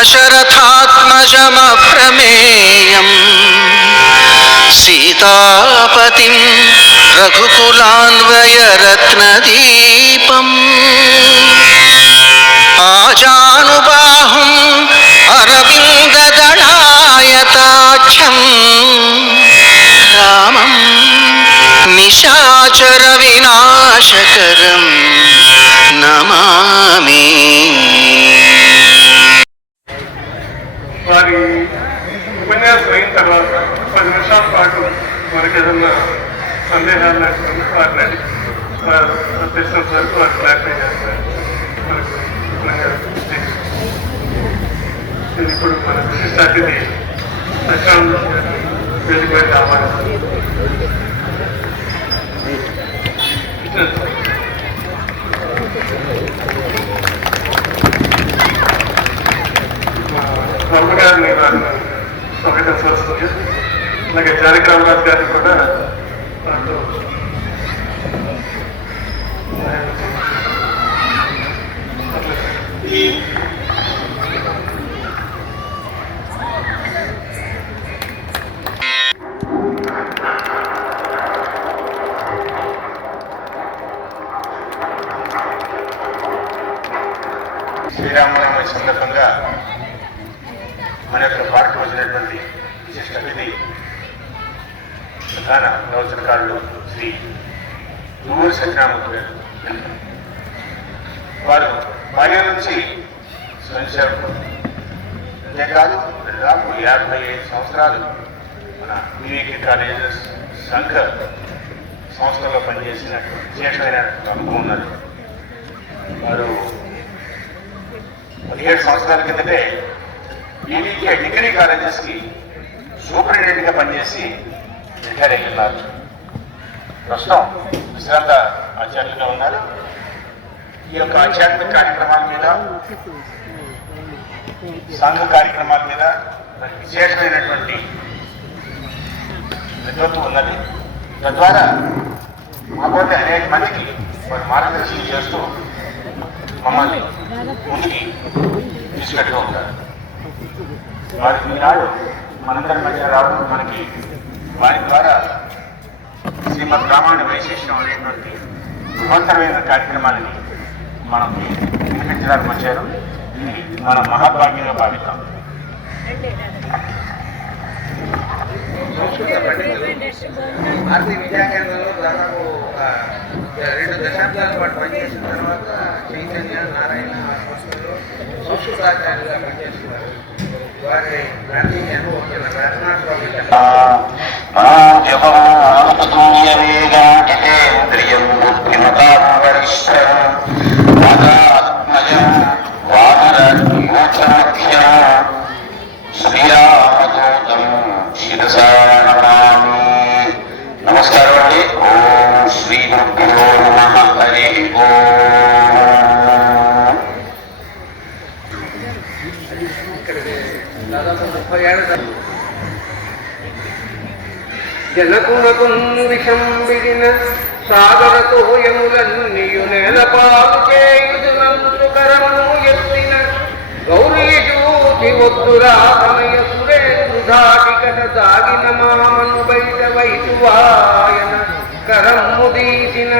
దశరథాత్మజమప్రమేయం సీతాపతిం రఘుకులాన్వయరత్నదీపం ఆజానుబాహుం అరవిందదళాయతాక్షం రామం నిశాచర వినాశకరం నమామి. వారి ఉపన్యాసం అయిన తర్వాత 10 నిమిషాల పాటు మనకి ఏదన్నా సందేహాలు లేకుండా వారిని ప్రశ్నల వరకు వారు క్లారిఫై చేస్తారు. ఇప్పుడు మన విశిష్ట అతిథి ప్రశాంత్ వేదిక మీద ఆహ్వానిస్తారు. వర్మ గారిని వారిని స్వాగతించవలసింది. అలాగే జానకి రామరాజు గారిని కూడా దాంట్లో శ్రీరామనవమి సందర్భంగా మన యొక్క పాటకు వచ్చినటువంటి విశిష్ట అతిథి ప్రధాన ప్రవచనకారులు శ్రీ దువ్వూరి సత్యనారాయణ గారు. వారు బాల్యం నుంచి స్వయంసేవకులు, అంతేకాదు దాదాపు 55 సంవత్సరాలు మన బీవీకే కాలేజెస్ సంఘ సంస్థల్లో పనిచేసినటువంటి విశేషమైన అనుభవం ఉన్నారు. వారు 17 సంవత్సరాల కిందటే బీవీకే డిగ్రీ కాలేజెస్కి సూపరింటెండెంట్గా పనిచేసి రిటైర్ అయ్యున్నారు. ప్రస్తుతం విశ్రాంత ఆచార్యులుగా ఉన్నారు. ఈ యొక్క ఆధ్యాత్మిక కార్యక్రమాల మీద, సంఘ కార్యక్రమాల మీద విశేషమైనటువంటి నిబద్ధత ఉన్నది. తద్వారా మాబోటి అనేక మందికి వారు మార్గదర్శనం చేస్తూ మమ్మల్ని ముందుకి తీసుకెళ్తూ ఉంటారు. వారికి ఈనాడు మనందరి మధ్య రావడం మనకి వారి ద్వారా శ్రీమద్ రామాయణ వైశిష్యం అనేటువంటి మహత్తరమైన కార్యక్రమాన్ని మనం వినిపించడానికి వచ్చారు. ఇది మన మహాభాగ్యంగా భావిస్తాం. భారతీయ విద్యాకేంద్రంలో దాదాపు 2 దశాబ్దాల పాటు పనిచేసిన తర్వాత చైతన్య నారాయణ సంస్థలో సంస్కృతాచార్యులుగా పనిచేస్తున్నారు. వారి గాంధీ అనుభవం శ్రీరామదూతం శిరసా నమామి. నమస్కారం అండి. ఓం శ్రీ గురుభ్యో నమః. హరి ఓం. దాదాపు 30 ఏళ్ళ జనకునకు విషం విడిన సాగరతో యములన్నీయు నేలపాలు చేయుదునందు కరము ఎత్తిన గౌరీజూతి వద్దురా సమయ సురేంద్రు ధాటికట దాగిన మామను బయట వైతువాయన కరమ్ము దీసిన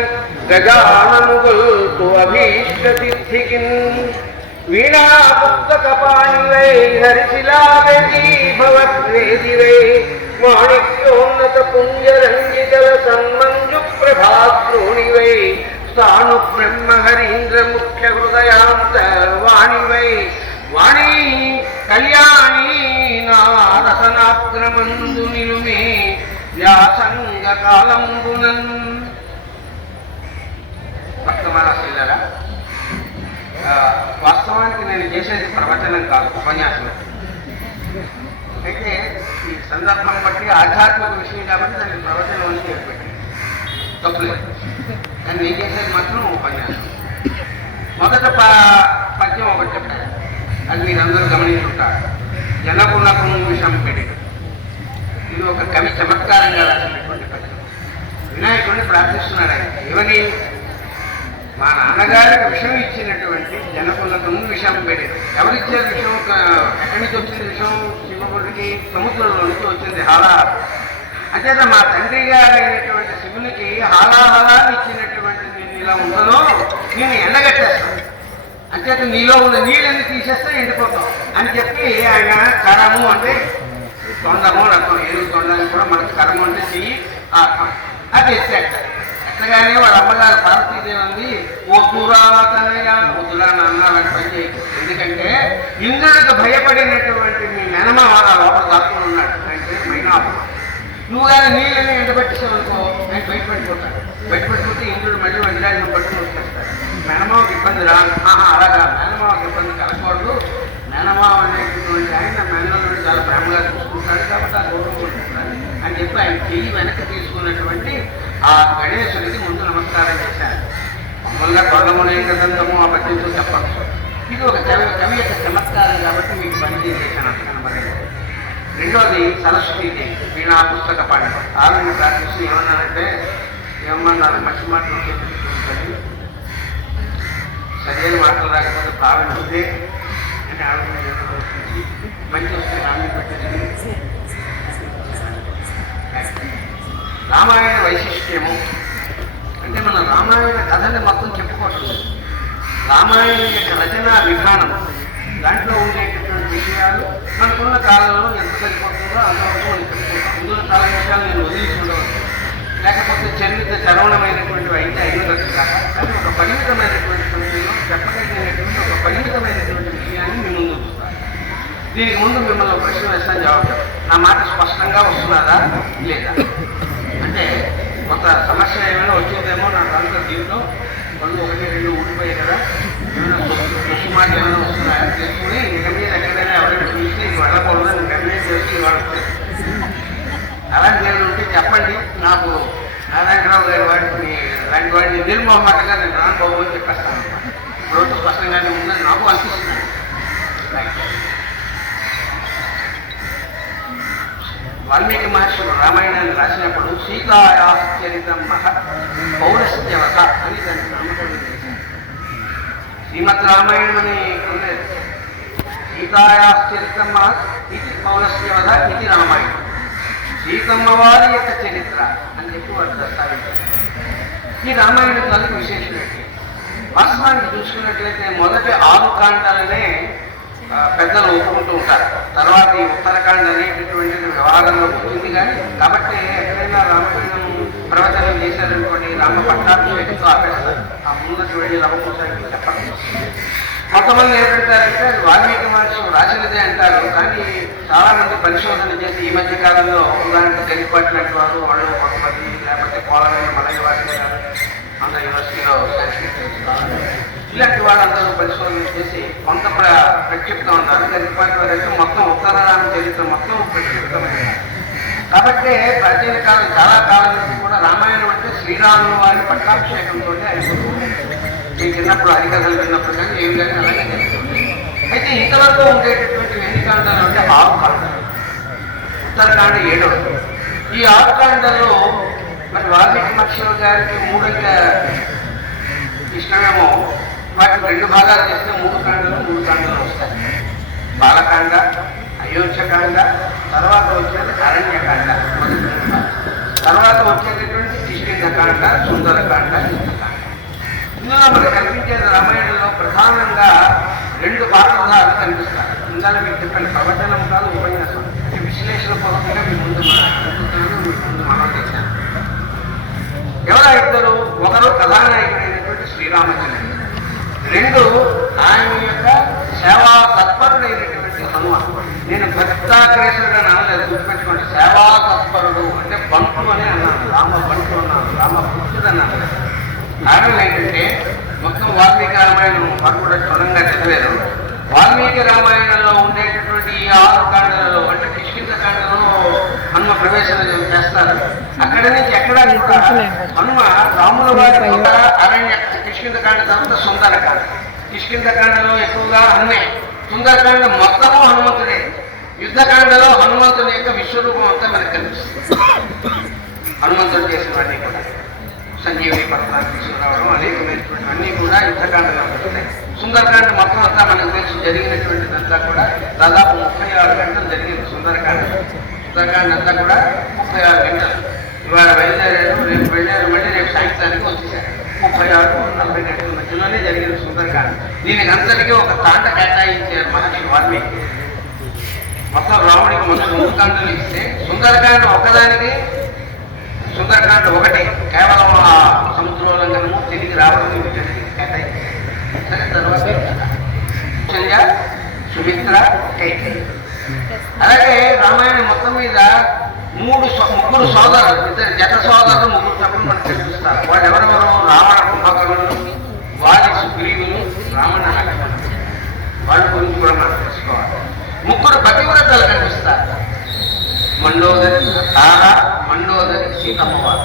గజానను గొల్తు అభీష్ట సిద్ధికిన్ వీణా పుస్తక పాణివై హరిశిలావేదీ భవద్వేదివై మాణిక్యోన్నత పుంజరంజితల సన్మంజు ప్రభాద్రోణివై స్థాను బ్రహ్మ హరీంద్ర ముఖ్య హృదయాంత వాణివై వాణి కళ్యాణి నారసనాగ్రమందు నిలుమే వ్యాసంగ కాలంబునన్. భక్తమానసులారా, వాస్తవానికి నేను చేసేది ప్రవచనం కాదు, ఉపన్యాసం. అయితే ఈ సందర్భం బట్టి ఆధ్యాత్మిక విషయం కాబట్టి దానికి ప్రవచనం అని చెప్పి తప్పులేదు. కానీ నేను చేసేది మాత్రం ఉపన్యాసం. మొదట పద్యం ఒకటి చెప్పారు, అది మీరందరూ గమనించుంటారు. జనకునకు విషం పెడి. ఇది ఒక కవి చమత్కారంగా రాసినటువంటి పద్యం. వినాయకుడిని ప్రార్థిస్తున్నాడు ఆయన. ఏమని? మా నాన్నగారికి విషం ఇచ్చినటువంటి జనకులకు విషం పెడేది. ఎవరిచ్చారు విషం? నుంచి వచ్చిన విషయం శివగుడికి సముద్రంలో నుంచి వచ్చింది హాలాహలం. అంచేత మా తండ్రి గారు అయినటువంటి శివునికి హాలాహలాన్ని ఇచ్చినటువంటి నేను ఇలా ఉండను, నేను ఎండగట్టేస్తాను, అంచేత నీలో ఉన్న నీళ్ళని తీసేస్తే ఎండిపోతాం అని చెప్పి ఆయన కరము అంటే తొండము రకం ఏడు తొండని కూడా మనకు కరము అంటే చెయ్యి అది ఎత్తాడు. ఎత్తగానే వాళ్ళ అమ్మగారు పార్వతీదేవి ఉంది, వద్దురా వద్దురా నాన్న అలాంటి పని చేయకు, ఎందుకంటే ఇంద్రుడికి భయపడినటువంటి మీ మేనమామ లోపల దాక్కుని ఉన్నాడు, అంటే మైనాపు. నువ్వు కానీ నీళ్ళని ఎండబెట్టేసావనుకో ఆయన బయటపెట్టుకుంటాడు. బయటపెట్టుకుంటే ఇంద్రుడు మళ్ళీ వంజరాజును పట్టుకుని వచ్చేస్తాడు. మేనమావకి ఇబ్బంది రా, అలాగా మేనమావకి ఇబ్బంది కలగకూడదు, మేనమావ అనేటటువంటి ఆయన మేనమావుని చాలా ప్రేమగా చూసుకుంటాడు కాబట్టి ఆ గౌరవం ఉంటున్నాడు అని చెప్పి ఆయన చెయ్యి వెనక్కి తీసుకున్నటువంటి ఆ గణేశుడికి ముందు నమస్కారం చేశారు. మామూలుగా కొల్లమునే కదంతము ఆ పద్యంతో చెప్పచ్చు. ఇది ఒక కవి యొక్క చమత్కారం కాబట్టి మీకు పని చేశాను అంతకన్నా మరి. రెండోది సరస్వతీదేవి వీణా పుస్తక పండుగ. ఆవిడని ప్రార్థిస్తూ ఏమన్నానంటే ఏమన్నారు, మంచి మాటలు చెప్తుంది, సరైన మాటలు రాకపోతే ప్రావీణ ఉందే అని ఆవిడ మంచి వస్తే నాన్న పెట్టింది. రామాయణ వైశిష్ట్యము అంటే మన రామాయణ కథని మొత్తం చెప్పుకోవట్లేదు, రామాయణ యొక్క రచనా విధానం, దాంట్లో ఉండేటటువంటి విషయాలు మనకున్న కాలంలో ఎంత సరిపోతుందో అంతవరకు మనం చెప్పుకుంటాం. ఇందులో చాలా విషయాలు నేను వదిలించి ఉండవచ్చు, లేకపోతే చరవణమైనటువంటివి అయితే అయినట్టు కాక, కానీ ఒక పరిమితమైనటువంటి సమయంలో చెప్పగలిగినటువంటి ఒక పరిమితమైనటువంటి విషయాన్ని మీ ముందు చూస్తాను. దీనికి ముందు మిమ్మల్ని ఒక ప్రశ్న వేస్తాను, జవాబు చెప్పండి. నా మాట స్పష్టంగా వస్తున్నదా లేదా? అంటే కొంత సమస్య ఏమైనా వచ్చిందేమో నాకు అంత దీంట్లో వాళ్ళు 1-2 ఊడిపోయాయి కదా, ఏమైనా కొత్త మాట ఏమైనా వస్తున్నాయా తెలుసుకుని నిజమే ఎక్కడైనా ఎవరైనా చూసి వెళ్ళకూడదని నిర్ణయం చేసి వాళ్ళు అలాంటి నేను ఉంటే చెప్పండి. నాకు నారాయణరావు గారి వాటిని లాంటి వాటిని నిర్మోహమాటంగా నేను రానుకోవు అని చెప్పేస్తాను అనమాట. ఇప్పుడు స్పష్టంగానే ఉందని నాకు అనిపిస్తున్నాను. వాల్మీకి మహర్షులు రామాయణాన్ని రాసినప్పుడు సీతాయాశ్చరితం పౌరస్త్యవత అని దాన్ని నామకరణం చేశారు. శ్రీమద్ రామాయణం అని ఉండేది, సీతాయాశ్చరితం ఇది పౌరస్త్యవత ఇది రామాయణం, సీతమ్మ వారి యొక్క చరిత్ర అని చెప్పి వారు ప్రస్తావించారు. ఈ రామాయణ కథకు విశేషం ఏంటి? వాస్తవానికి చూసుకున్నట్లయితే మొదటి 6 కాండాలనే పెద్దలు ఒప్పుకుంటూ ఉంటారు, తర్వాత ఈ ఉత్తరకాండ అనేటటువంటి వ్యవహారంలో ఉంటుంది. కానీ కాబట్టి ఎక్కడైనా రామాయణం ప్రవచనం చేశారనుకోండి, రామ పట్టాభిషేకంతో ఆపేస్తారు, ఆ ముందుకు వెళ్ళి రమకోసానికి చెప్పండి. కొంతమంది ఏమంటారంటే అది వాల్మీకి మహర్షి రాసినదే అంటారు, కానీ చాలా మంది పరిశోధన చేసి ఈ మధ్య కాలంలో ఉదాహరణకు తెలియపట్టినట్టు వాళ్ళు కొంతమంది, లేకపోతే కోలమైన మలయ వాసి ఆంధ్ర యూనివర్సిటీలో ఇలాంటి వాళ్ళందరూ పరిశోధన చేసి కొంత ప్రక్షిప్తం ఉన్నారు. తెలియపాటి వారైతే మొత్తం ఉత్తరాయణ చరిత్ర మొత్తం ప్రక్షిప్తమైనది. కాబట్టి ప్రాచీన కాలం చాలా కాలం నుంచి కూడా రామాయణం అంటే శ్రీరాముల వారి పట్టాభిషేకంతో అయిపోతుంది. ఈ చిన్నప్పుడు హరికథలు విన్నప్పుడు కానీ ఏం కానీ అలాగే జరుగుతుంది. అయితే ఇంతవరకు ఉండేటటువంటి ఎన్ని కాండాలు అంటే 6 కాండాలు, ఉత్తరకాండ 7. ఈ 6 కాండాల్లో మరి వాల్మీకి మహర్షుల గారికి 3 అంటే ఇష్టమేమో, వాటిని 2 భాగాలు చేస్తే 3 కాండాలు వస్తాయి. బాలకాండ, అయోధ్యకాండ, తర్వాత వచ్చేది అరణ్యకాండ, తర్వాత వచ్చేటటువంటి కిష్కింధకాండ, సుందరకాండ, యుద్ధకాండ. ఇందులో మనకు కనిపించేది రామాయణంలో ప్రధానంగా 2 పాత్రధారులు కనిపిస్తారు. ఇందులో మీకు చెప్పండి, ప్రవచనం కాదు ఉపన్యాసం, విశ్లేషణ పూర్వకంగా మీ ముందు మనం చేశాను. ఎవరా ఇద్దరు? ఒకరు కథానాయకుడైనటువంటి శ్రీరామచంద్రుడు, 2 ఆయన యొక్క సేవా తత్పరుడైనటువంటి హనుమ. నేను భక్తాగ్రేసుడు అని అనలేదు, గుర్తుపెట్టుకోండి. సేవా తత్పరుడు అంటే బంటు అని అన్నాను, రామ బంటు అన్నాను, రామ భక్తుడు అన్నాను. కారణం ఏంటంటే మొత్తం వాల్మీకి రామాయణం వారు కూడా క్షుణ్ణంగా చదివారు. వాల్మీకి రామాయణంలో ఉండేటటువంటి ఈ 6 కాండలలో అంటే కిష్కింధకాండలో హనుమ ప్రవేశం చేస్తారు. అక్కడి నుంచి ఎక్కడ హనుమ రాముల వారి అరణ్య కిష్కింధకాండ తర్వాత సుందరకాండ. కిష్కింధకాండలో ఎక్కువగా హనుమే, సుందరకాండ మొత్తము హనుమంతుడే. యుద్ధకాండలో హనుమంతుని యొక్క విశ్వరూపం అంతా మనకు కనిపిస్తుంది, హనుమంతుడు చేసినవన్నీ కూడా. సంజీవని పర్వతాలు తీసుకురావడం అనేకమైనటువంటివన్నీ కూడా యుద్ధకాండగా ఉంటాయి. సుందరకాండ మొత్తం అంతా మనకు తెలిసి జరిగినటువంటిదంతా కూడా దాదాపు 36 గంటలు జరిగింది. సుందరకాండ అంతా కూడా 36 గంటలు. ఇవాళ బయలుదేరారు, రేపు వెళ్ళారు, మళ్ళీ రేపు సాయంత్రానికి వచ్చేసారు. 36-40 గంటల మధ్యలోనే జరిగిన సుందరకాండ. దీనికి అంతటికీ ఒక తాండ కేటాయించారు మహర్షి వాల్మీకి. మొత్తం రాముడికి మొత్తం 3 కాండలు ఇస్తే సుందరకాండ ఒకదానికి, సుందరకాండ ఒకటి కేవలం ఆ సముద్రోల్లంఘనము తిరిగి రావడం కేటాయించారు. సరే, తర్వాత కౌసల్య, సుమిత్ర, కైకేయి. అలాగే రామాయణం మొత్తం మీద ముగ్గురు సోదరులు, ఇద్దరు జత సోదరులు, ముగ్గురు తప్పులు మనకు కనిపిస్తారు. వాళ్ళు ఎవరెవరు? రావణ కుంభకర్ణులు, వాలి సుగ్రీవులు, రావణ లక్ష్మణులు. వాళ్ళ గురించి కూడా మనం తెలుసుకోవాలి. ముగ్గురు పతివ్రతలు కనిపిస్తారు. మండోదరి, తార, మండోదరి, సీతమ్మవారు.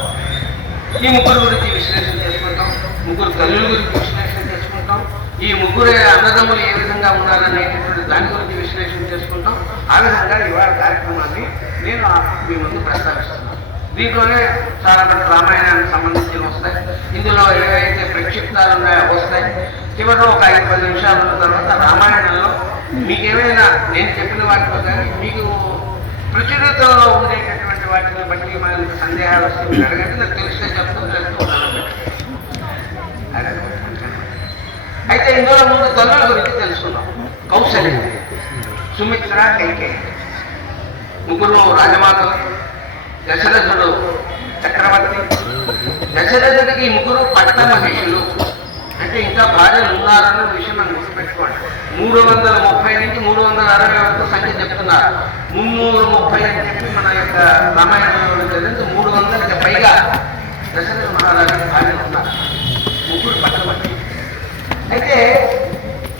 ఈ ముగ్గురు గురించి విశ్లేషణ చేసుకుంటాం. ముగ్గురు తల్లుల గురించి విశ్లేషణ చేసుకుంటాం. ఈ ముగ్గురు అన్నదమ్ములు ఏ విధంగా ఉన్నారనేటటువంటి దాని గురించి విశ్లేషణ చేసుకుంటాం. ఆ విధంగా ఇవాళ కార్యక్రమాన్ని నేను మీ ముందు ప్రస్తావిస్తున్నాను. దీంట్లోనే చాలా పెద్ద రామాయణానికి సంబంధించిన వస్తాయి. ఇందులో ఏవైతే ప్రక్షిప్తాలు ఉన్నాయో వస్తాయి. చివరిలో ఒక 5-10 నిమిషాలు ఉన్న తర్వాత రామాయణంలో మీకేమైనా నేను చెప్పిన వాటిలో కానీ మీకు ప్రచురితంలో ఉండేటటువంటి వాటిని బట్టి మనకి సందేహాలు వస్తే అడగండి, నాకు తెలిస్తే చెప్తూ అయితే ఇందులో ముందు తల్లుల గురించి తెలుసుకున్నాం. కౌసల్య, సుమిత్ర, కైకేయి ముగ్గురు రాజమాతలు. దశరథుడు చక్రవర్తి. దశరథుడికి ఈ ముగ్గురు పట్ట మహిషులు. అంటే ఇంకా భార్యలు ఉన్నారన్న విషయం మనం గుర్తుపెట్టుకోండి. 330 నుంచి 360 వరకు సంఖ్య చెప్తున్నారు. 330 అని చెప్పి మన యొక్క రామాయణంలో తెలియదు. 300కి పైగా దశరథ మహారాజు భార్యలు ఉన్నారు. ముగ్గురు పట్ట మహిషులు. అయితే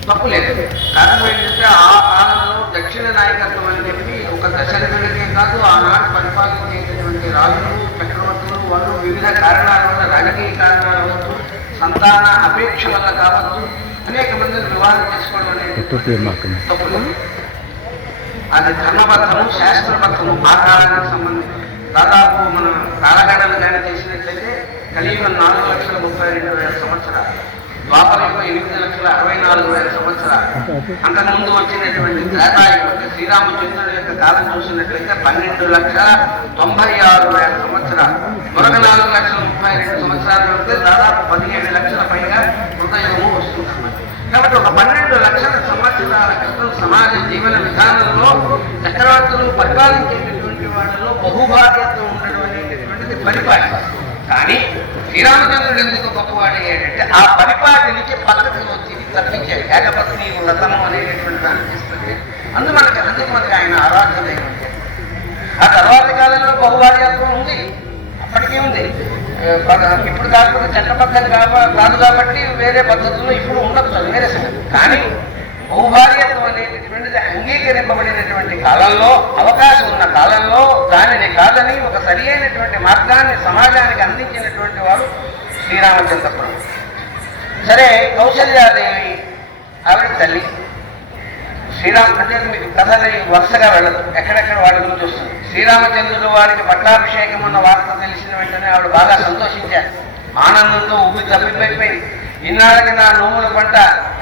తప్పు లేదు. కారణం ఏంటంటే ఆ కాలంలో దక్షిణ నాయకత్వం అని చెప్పి ఒక దశరథుడికే కాదు, ఆనాడు పరిపాలించేటటువంటి రాజులు, చక్రవర్తులు వాళ్ళు వివిధ కారణాల వల్ల, రాజకీయ కారణాల వల్ల, సంతాన అపేక్ష వల్ల కావచ్చు, అనేక మందిని వివాహం చేసుకోవడం అనేది తప్పు. అది ధర్మబద్ధము, శాస్త్రబద్ధము. ఆ కాలానికి సంబంధించి దాదాపు మనం కాలగణన కానీ చేసినట్లయితే కలియుగం 4,32,000 సంవత్సరాలు, ద్వాపరయుగం 8,64,000 సంవత్సరాలు. అంతకుముందు వచ్చినటువంటి త్రేతాయుగం అంటే శ్రీరామచంద్రుడి యొక్క కాలం చూసినట్లయితే 12,96,000 సంవత్సరాలు. మరొక 4,32,000 సంవత్సరాలు వస్తే దాదాపు 17 లక్షల పైగా కృతయుగము వస్తుందన్నమాట. కాబట్టి ఒక 12 లక్షల సంవత్సరాల క్రితం సమాజ జీవన విధానంలో చక్రవర్తులు పరిపాలించేటటువంటి వాళ్ళలో బహుభాగ్యత్వం ఉండడం అనేటటువంటిది పరిపాటి. కానీ శ్రీరామచంద్రుడు ఎందుకు గొప్పవాడయ్యాడంటే ఆ పరిపాటి నుంచి పద్ధతి వచ్చి తప్పించాడు. ఏకపత్ని వ్రతము అనేటటువంటి దాన్ని తీసుకుంటే అందుకు మనకి ఆయన ఆరాధన దైవం. ఆ తర్వాత కాలంలో బహుభార్యత్వం ఉంది, అప్పటికీ ఉంది. ఇప్పుడు కాకపోతే చట్టబద్ధం కాదు కాబట్టి వేరే పద్ధతుల్లో ఇప్పుడు ఉండదు, వేరే సంగతి. కానీ బహుభార్యత్వం అనేటటువంటిది అంగీకరింపబడినటువంటి కాలంలో, అవకాశం ఉన్న కాలంలో దానిని కాదని ఒక సరి అయినటువంటి మార్గాన్ని సమాజానికి అందించినటువంటి వాడు శ్రీరామచంద్ర ప్రభు. సరే, కౌసల్యాదేవి ఆవిడ తల్లి. అంటే మీకు కథని వరుసగా వెళ్ళదు, ఎక్కడెక్కడ వాడి గురించి వస్తుంది. శ్రీరామచంద్రుడు వారికి పట్టాభిషేకం ఉన్న వార్త తెలిసిన వెంటనే ఆవిడ బాగా సంతోషించారు. ఆనందంతో ఉబ్బి తప్పిపోయి ఇన్నాళ్ళకి నా నోముల పంట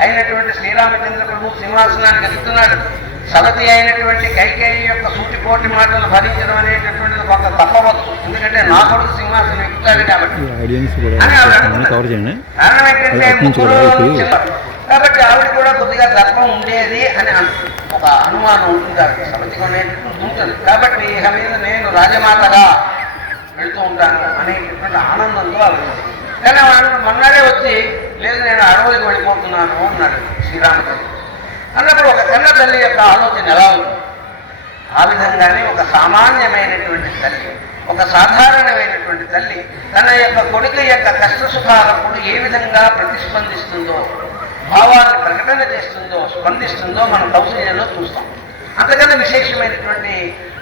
అయినటువంటి శ్రీరామచంద్ర ప్రభు సింహాసనానికి ఎక్కుతున్నాడు. సవతి అయినటువంటి కైకేయి యొక్క సూటిపోటి మాటలు భరించడం అనేటటువంటిది కొంత తప్పవచ్చు, ఎందుకంటే నా కొడుకు సింహాసనం ఎక్కుతాడు కాబట్టి. కారణం ఏంటంటే కాబట్టి ఆవిడ కూడా కొద్దిగా గర్భం ఉండేది అని ఒక అనుమానం ఉంటుంది, సవతిగా ఉంటుంది. కాబట్టి ఇక మీద నేను రాజమాతగా వెళుతూ ఉంటాను అనేటటువంటి ఆనందంతో ఆవిడ. కానీ వాడు మొన్ననే వచ్చి లేదు నేను అడవులకు వెళ్ళిపోతున్నాను అన్నాడు శ్రీరామచంద్రుడు. అన్నప్పుడు ఒక కన్న తల్లి యొక్క ఆలోచన ఎలా ఉంది? ఆ విధంగానే ఒక సామాన్యమైనటువంటి తల్లి, ఒక సాధారణమైనటువంటి తల్లి తన యొక్క కొడుకు యొక్క కష్ట సుఖాలప్పుడు ఏ విధంగా ప్రతిస్పందిస్తుందో, భావాన్ని ప్రకటన చేస్తుందో, స్పందిస్తుందో మనం కౌసల్యంలో చూస్తాం. అంతకన్నా విశేషమైనటువంటి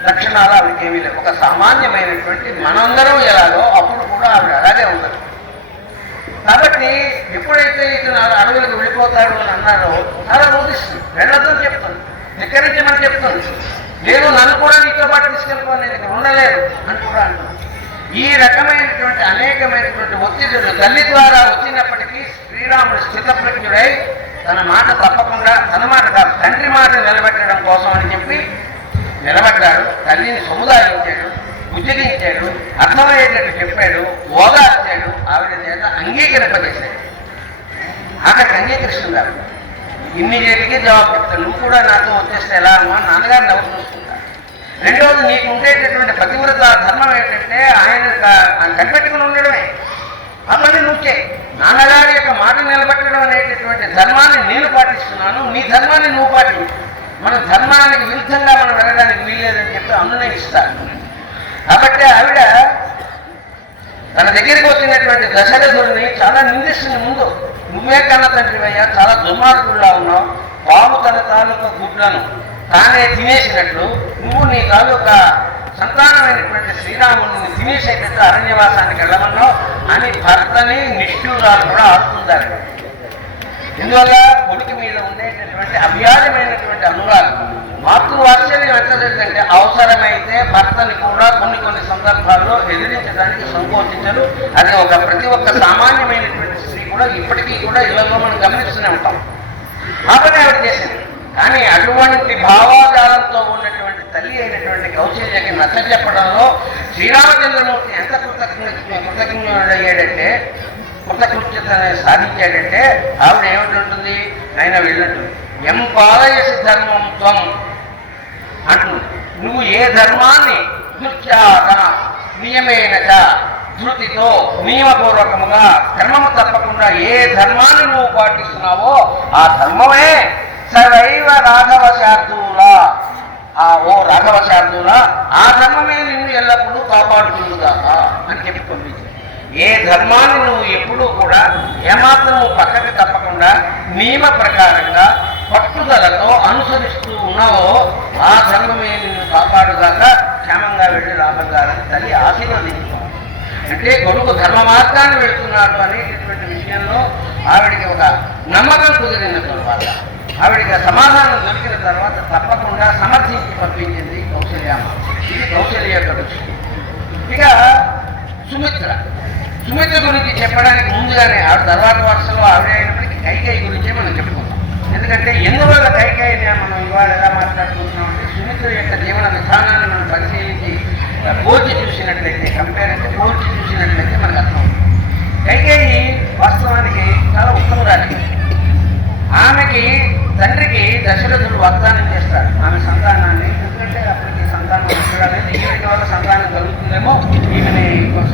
లక్షణాలు ఆవిడకి ఏమీ లేవు. ఒక సామాన్యమైనటువంటి మనందరం ఎలాగో అప్పుడు కూడా ఆవిడ అలాగే ఉండదు. కాబట్టి ఎప్పుడైతే ఇతను అడవులకు వెళ్ళిపోతాడు అని అన్నారో చాలా రోధిస్తుంది. వెళ్ళొద్దని చెప్తాను, ధిక్కరించమని చెప్తాను. లేదు నన్ను కూడా నీతో పాటు తీసుకెళ్ళిపో, నేను ఇక్కడ ఉండలేదు అని కూడా అంటున్నాను. ఈ రకమైనటువంటి అనేకమైనటువంటి ఒత్తిడులు తల్లి ద్వారా వచ్చినప్పటికీ శ్రీరాముడు స్థితప్రజ్ఞుడై తన మాట తప్పకుండా, తన మాట కాదు తండ్రి మాట నిలబెట్టడం కోసం అని చెప్పి నిలబడ్డాడు. తల్లిని సముదాయించాడు, ఉజ్జగించాడు, అర్థమయ్యేటట్టు చెప్పాడు, ఓదార్చాడు, ఆవిడ చేత అంగీకరింపజేశాడు. అక్కడికి అంగీకరిస్తున్నారు. ఇన్ని జరిగి జవాబు చెప్తాను, నువ్వు కూడా నాతో వచ్చేస్తే ఎలా అమ్మా, నాన్నగారు నవ్వు చూసుకుంటా. రెండవది, నీకు ఉండేటటువంటి పతివ్రత ధర్మం ఏంటంటే ఆయన కనిపెట్టుకుని ఉండడమే. అతన్ని నువ్వు చేయి. నాన్నగారి యొక్క మాట నిలబెట్టడం అనేటటువంటి ధర్మాన్ని నేను పాటిస్తున్నాను, నీ ధర్మాన్ని నువ్వు పాటించు. మన ధర్మానికి విరుద్ధంగా మనం వెళ్ళడానికి వీల్లేదని చెప్పి అనునయిస్తాను. కాబట్టి ఆవిడ తన దగ్గరికి వచ్చినటువంటి దశరథుడిని చాలా నిందిస్తుంది. ముందు నువ్వే కన్న తండ్రివయ్యా, చాలా దుర్మార్గుల్లా ఉన్నావు, పాము తన తాలూకా గుడ్లను తానే తినేసినట్లు నువ్వు నీ తాలూకా సంతానమైనటువంటి శ్రీరాముడిని తినేసేటట్టు అరణ్యవాసానికి వెళ్ళమన్నావు అని భర్తని నిష్ఠూరాలు కూడా ఆడుతుంటారు. ఇందువల్ల కొడుకు మీద ఉండేటటువంటి అవ్యాజమైనటువంటి అనురాగం, మాతృవాత్సల్యం ఎట్లదంటే అవసరమైతే భర్తని కూడా కొన్ని సందర్భాల్లో ఎదిరించడానికి సంకోచించరు. అది ప్రతి ఒక్క సామాన్యమైనటువంటి స్త్రీ కూడా ఇప్పటికీ కూడా ఇళ్లలో మనం గమనిస్తూనే ఉంటాం. ఆ పని ఆవిడ చేసింది. కానీ అటువంటి భావాజాలంతో ఉన్నటువంటి తల్లి అయినటువంటి కౌశల్యకి నచ్చ చెప్పడంలో శ్రీరామచంద్రమూర్తి ఎంత కృతజ్ఞుడయ్యాడంటే, కృతకృత్యత సాధించాడంటే ఆవిడ ఏమిటి ఆయన వెళ్ళినట్టుంది. ఎం పాలయసి ధర్మం త్వం అంటుంది. నువ్వు ఏ ధర్మాన్ని దుర్చాక నియమేనక ధృతితో నియమపూర్వకముగా క్రమము తప్పకుండా ఏ ధర్మాన్ని నువ్వు పాటిస్తున్నావో ఆ ధర్మమే సర్వైవ రాఘవ శార్దూలా, ఓ రాఘవ శార్దూలా, ఆ ధర్మమే నిన్ను ఎల్లప్పుడూ కాపాడుతుందిగాక అని చెప్పి పంపించింది. ఏ ధర్మాన్ని నువ్వు ఎప్పుడూ కూడా ఏమాత్రం పక్కకి తప్పకుండా నియమ ప్రకారంగా పట్టుదలతో అనుసరిస్తూ ఉన్నావో ఆ ధర్మమే నిన్ను కాపాడుగాక, క్షేమంగా వెళ్ళి రామగారని తల్లి ఆశీర్వదించారు. అంటే కొడుకు ధర్మ మార్గాన్ని వెళుతున్నాడు అనేటటువంటి విషయంలో ఆవిడికి ఒక నమ్మకం కుదిరిన తర్వాత, ఆవిడికి సమాధానం దొరికిన తర్వాత తప్పకుండా సమర్థించి పంపించింది కౌశల్యమ్మ. ఇది కౌశల్య యొక్క దృష్టి. ఇక సుమిత్ర గురించి చెప్పడానికి ముందుగానే ఆవిడ తర్వాత వరుసలో ఆవిడ అయినప్పటికీ కైకేయి గురించే మనం చెప్పుకుంటాం. ఎందుకంటే ఎందువల్ల కైకేయిని మనం ఇవాళ ఎలా మాట్లాడుకుంటున్నామంటే, సుమిత్ర యొక్క జీవన విధానాన్ని మనం పరిశీలించి పోల్చి చూసినట్లయితే, పోల్చి చూసినట్లయితే మనకు అర్థం. కైకేయి వాస్తవానికి చాలా ఉత్తమురాలి. ఆమెకి తండ్రికి దశరథుడు వాగ్దానం చేస్తాడు ఆమె సంతానాన్ని. ఎందుకంటే అప్పటికి సంతానం అనేది ఈమెకి వల్ల సంతానం కలుగుతుందేమో, ఈమెని